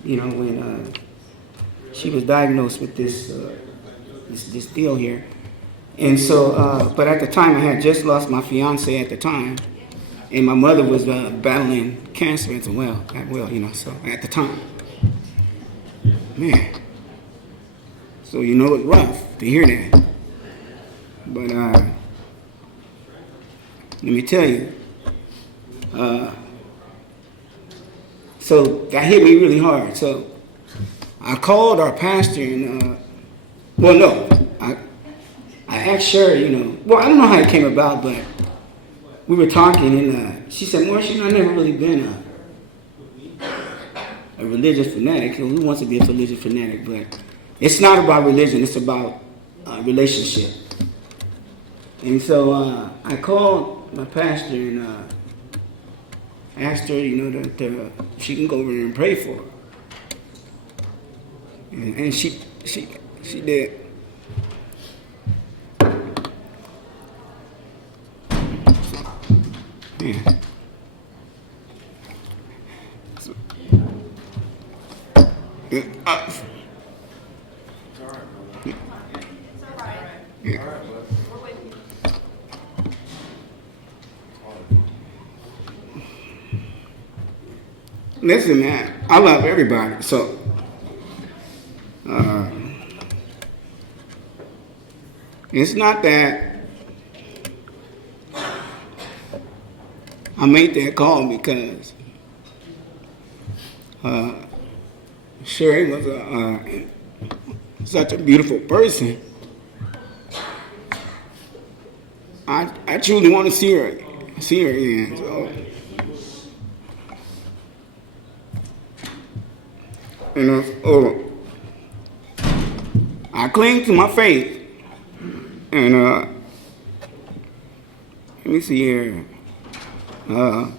when she was diagnosed with this deal here. And so, but at the time, I had just lost my fiance at the time. And my mother was battling cancer as well, so at the time. Man. So, it's rough to hear that. But let me tell you. So that hit me really hard. So I called our pastor and, I asked Sherry, I don't know how it came about, but we were talking and she said, Morris, I've never really been a religious fanatic. Who wants to be a religious fanatic? But it's not about religion, it's about relationship. And so I called my pastor and asked her, that she can go over there and pray for her. And she did. Yeah. listen, man, I love everybody. So, it's not that I made that call because Sherry was such a beautiful person. I truly want to see her again. So, I cling to my faith, and let me see here, and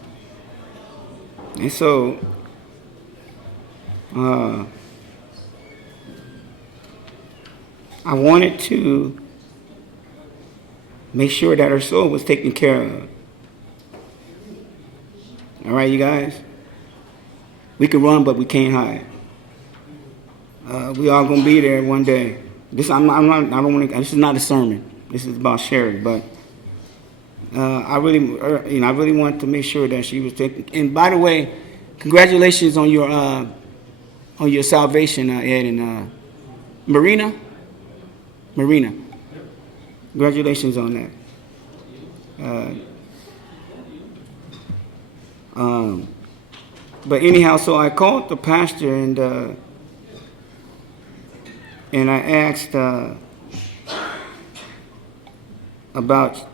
so I wanted to make sure that her soul was taken care of. All right, you guys? We can run, but we can't hide. We all gonna be there one day. This I'm not. I don't want to. This is not a sermon. This is about Sherry. But I really want to make sure that she was taken. And by the way, congratulations on your salvation, Ed and Marina. Congratulations on that. But anyhow, so I called the pastor and I asked about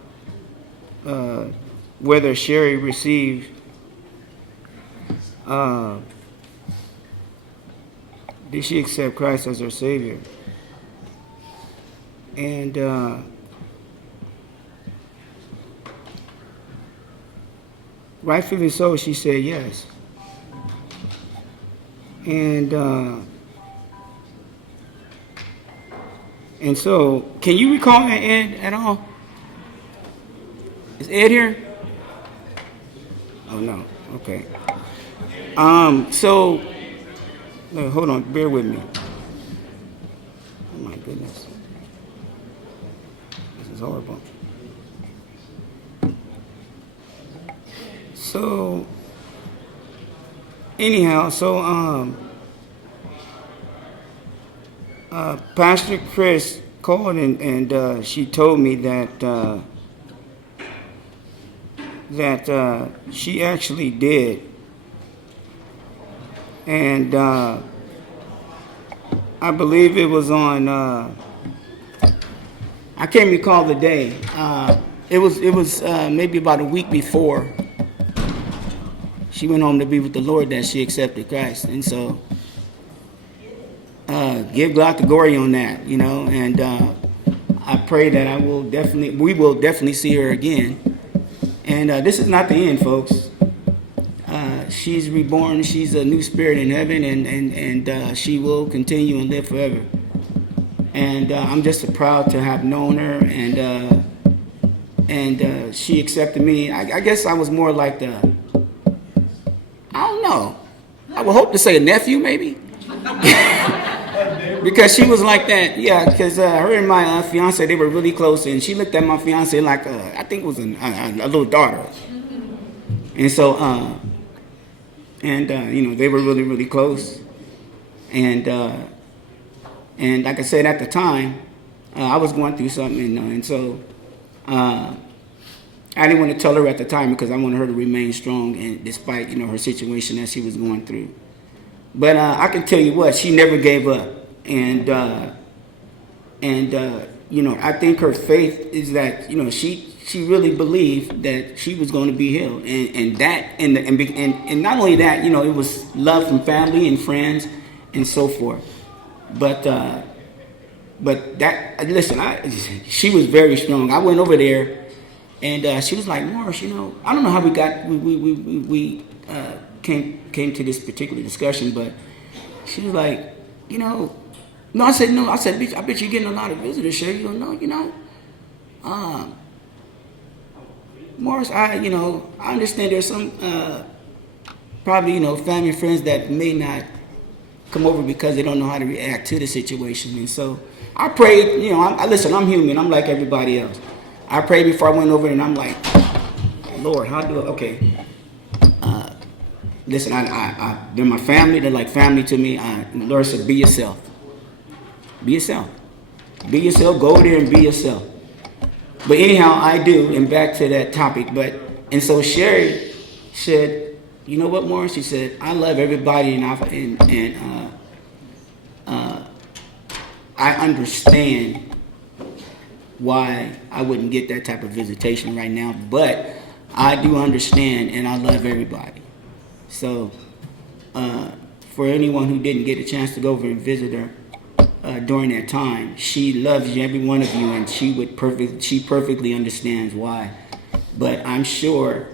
whether Sherry received did she accept Christ as her Savior? And rightfully so, she said yes. And so, can you recall that, Ed, at all? Is Ed here? Oh, no. Okay. So, hold on. Bear with me. Oh, my goodness. This is horrible. So, anyhow, Pastor Chris called and she told me that she actually did, and I believe it was on. I can't recall the day. It was maybe about a week before she went home to be with the Lord that she accepted Christ, and so. Give God the glory on that, and I pray that we will definitely see her again. And this is not the end, folks. She's reborn. She's a new spirit in heaven, and she will continue and live forever. And I'm just proud to have known her, and she accepted me. I guess I was more like I don't know. I would hope to say a nephew, maybe. Because she was like that, yeah. Because her and my fiance, they were really close, and she looked at my fiance like I think it was a little daughter. And so, they were really, really close. And like I said at the time, I was going through something, and so I didn't want to tell her at the time because I wanted her to remain strong, and despite her situation that she was going through. But I can tell you what, she never gave up. And I think her faith is that, she really believed that she was going to be healed. And not only that, it was love from family and friends and so forth. But that, listen, she was very strong. I went over there and she was like, Morris, I don't know how we came to this particular discussion, but she was like, no, I said, bitch, I bet you're getting a lot of visitors, Sherry. You don't know, Morris, I understand there's some, probably, family and friends that may not come over because they don't know how to react to the situation. And so I prayed, listen, I'm human. I'm like everybody else. I prayed before I went over and I'm like, Lord, how do I, okay. listen, they're my family. They're like family to me. The Lord said, be yourself. Be yourself. Be yourself. Go there and be yourself. But anyhow, I do, and back to that topic. And so Sherry said, you know what, Warren? She said, I love everybody, and I understand why I wouldn't get that type of visitation right now, but I do understand, and I love everybody. So, for anyone who didn't get a chance to go over and visit her during that time, she loves every one of you, and she perfectly understands why. But I'm sure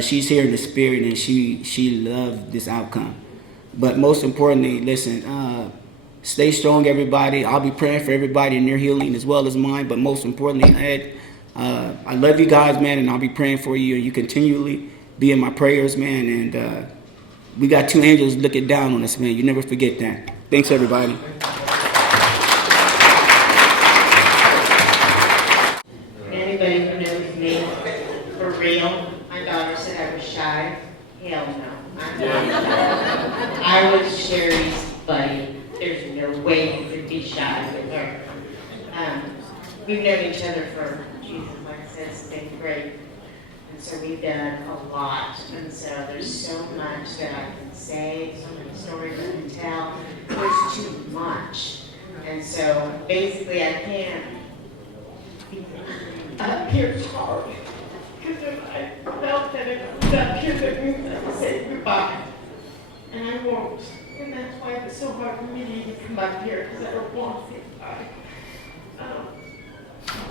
she's here in the spirit, and she loved this outcome. But most importantly, listen, stay strong, everybody. I'll be praying for everybody in their healing as well as mine. But most importantly, Ed, I love you guys, man, and I'll be praying for you. And you continually be in my prayers, man. And we got two angels looking down on us, man. You never forget that. Thanks, everybody. Anybody who knows me for real, my daughter said I was shy. Hell no. I was Sherry's buddy. There's no way you could be shy with her. We've known each other for, Jesus, like I said, it's been great. And so we've done a lot. And so there's so much that I can say, so many stories I can tell. There's too much. And so basically I can't be up here hard. Because if I felt that if I was up here, that means I would say goodbye. And I won't. And that's why it was so hard for me to even come up here, because I don't want to say goodbye.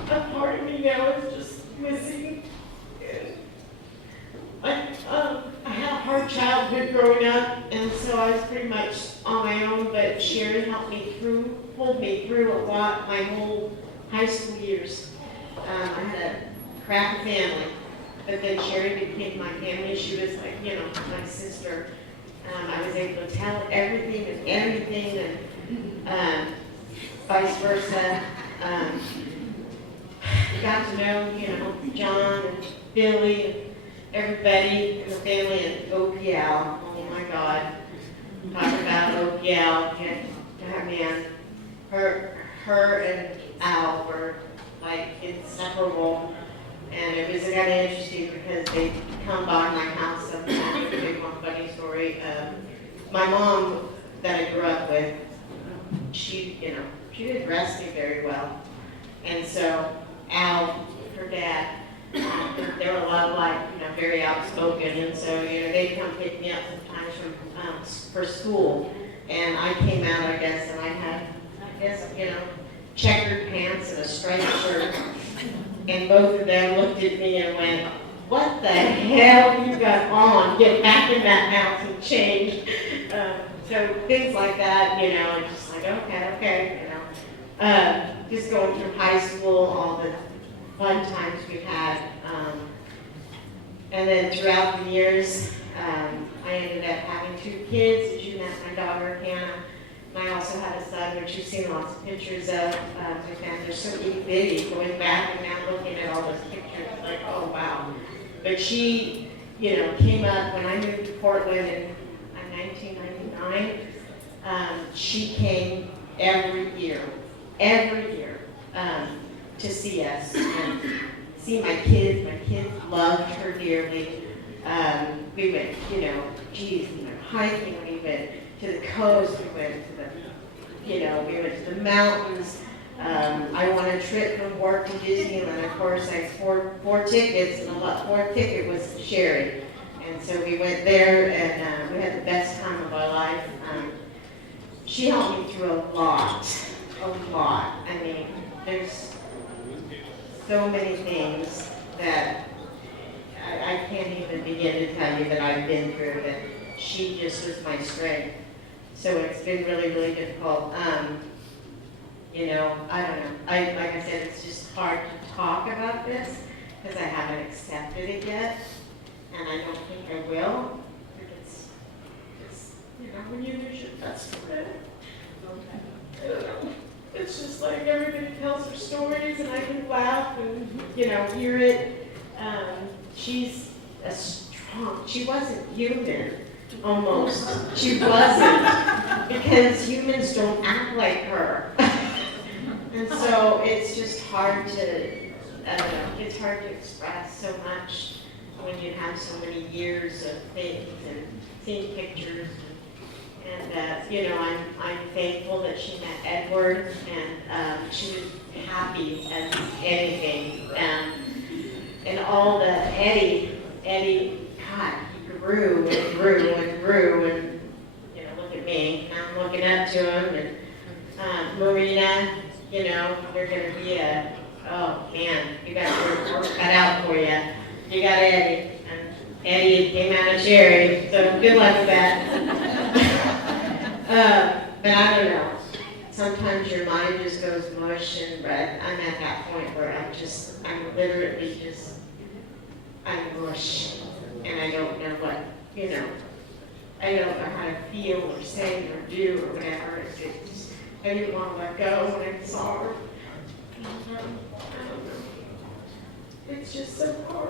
A part of me now is just missing. And I had a hard childhood growing up, and so I was pretty much on my own, but Sherry helped me through, pulled me through a lot my whole high school years. I had a crappy family, but then Sherry became my family. She was like, you know, my sister. I was able to tell everything and vice versa. Got to know, you know, John and Billy and everybody in the family and OPL. Oh my God. Talk about OPL. Man, her and Al were like inseparable. And it was kind of interesting because they come by my house sometimes. Big one funny story. My mom that I grew up with, she didn't dress me very well. And so Al, her dad, they were a lot like, very outspoken. And so, they'd come pick me up sometimes for school. And I came out, I guess, and I had, checkered pants and a striped shirt. And both of them looked at me and went, what the hell you got on? Get back in that house and change. So things like that, and just like, okay. Just going through high school, all the fun times we've had. And then throughout the years, I ended up having 2 kids. As you met my daughter, Hannah. And I also had a son, which you've seen lots of pictures of. My family are so itty-bitty, going back and now looking at all those pictures, like, oh, wow. But she, came up when I moved to Portland in 1999. She came every year, to see us and see my kids. My kids loved her dearly. We went, we went hiking, we went to the coast, we went to we went to the mountains. I won a trip from work to Disneyland. Of course, I had four tickets, and the fourth ticket was Sherry. And so we went there, and we had the best time of our life. She helped me through a lot. I mean, there's so many things that I can't even begin to tell you that I've been through, that she just was my strength. So it's been really, really difficult. I don't know. Like I said, it's just hard to talk about this because I haven't accepted it yet, and I don't think I will. Because it's, when you lose your best friend, I don't know. It's just like everybody tells their stories, and I can laugh and hear it. She's a strong. She wasn't human. almost. She wasn't, because humans don't act like her. And so it's just hard to, I don't know, it's hard to express so much when you have so many years of things and seeing pictures. And you know, I'm thankful that she met Edward, and she was happy as anything. And all the Eddie, God, he grew and grew and grew, and you know, look at me, I'm looking up to him, and Marina, you know, you're gonna be oh man, you got your work cut out for you. You got Eddie, and Eddie came out of Sherry, so good luck with that. But I don't know. Sometimes your mind just goes mush, and but I'm at that point where I'm literally just, I'm mush, and I don't know what, you know, I don't know how to feel or say or do or whatever. It's just, I didn't want to let go when I saw her. I don't know. It's just so hard.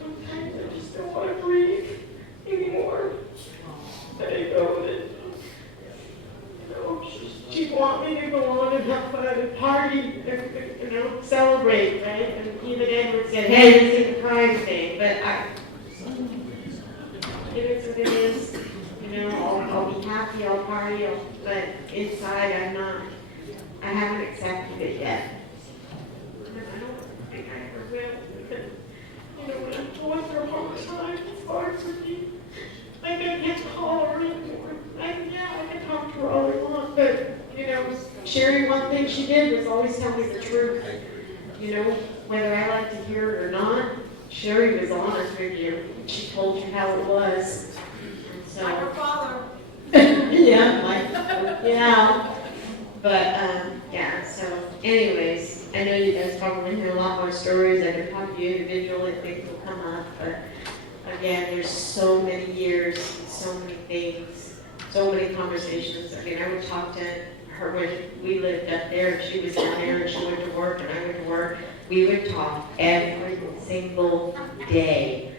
Sometimes I just don't want to breathe anymore. I know that, you know, she want me to go on and have fun and party and, you know, celebrate, right? And even Edward said, hey, this isn't a crime thing, but it is what it is. You know, I'll be happy, I'll party, but inside I'm not, I haven't accepted it yet. And I don't think I ever will, because, you know, when I'm going through a hard time, it's hard for me. I can't call her anymore. I can talk to her all I want, but, you know, Sherry, one thing she did was always tell me the truth. You know, whether I like to hear it or not, Sherry was honest with you. She told you how it was. And so, Like her father. yeah. But, yeah, so anyways, I know you guys probably hear a lot more stories. I can talk to you individually, things will come up, but again, there's so many years, so many things, so many conversations. I mean, I would talk to her when we lived up there, she was down there, and she went to work, and I went to work. We would talk every single day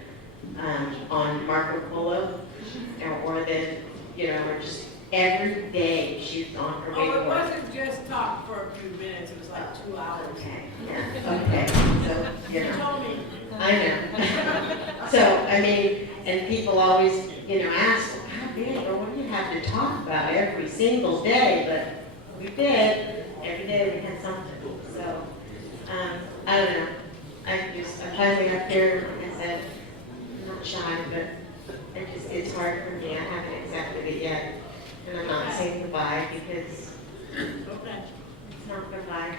on Marco Polo, or then, you know, or just every day she was on her way to work. Oh, it wasn't just talk for a few minutes, it was like 2 hours. Okay, yeah, okay, so, you She know. told me. I know. So, I mean, and people always, you know, ask, well, how big, or what do you have to talk about every single day? But we did. Every day we had something. So, I don't know. I'm finally up here, like I said, I'm not shy, but it's hard for me. I haven't accepted it yet. And I'm not saying goodbye because it's not goodbye,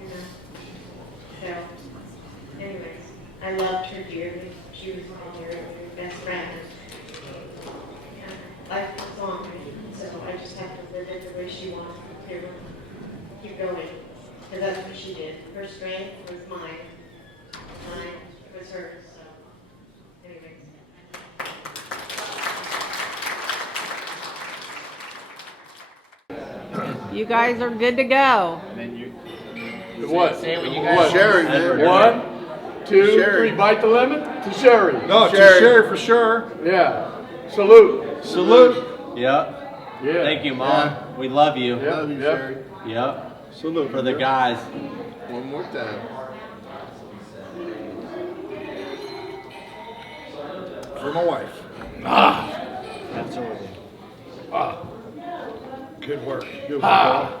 you know. So, anyways. I loved her dearly. She was my best friend. And life goes on, so I just have to live it the way she wants me to. Keep going, because that's what she did. Her strength was mine. Mine was hers. So, anyways. You guys are good to go. And then you. What? What? Sherry, man. 1, 2, 3, bite the lemon to Sherry. No, to Sherry for sure. Yeah. Salute. Salute. Yep. Yeah. Thank you, Mom. Yeah. We love you. Yep. Love you, Sherry. Yep. Salute. For the guys. One more time. For my wife. Absolutely. Good work. Good work. Ah.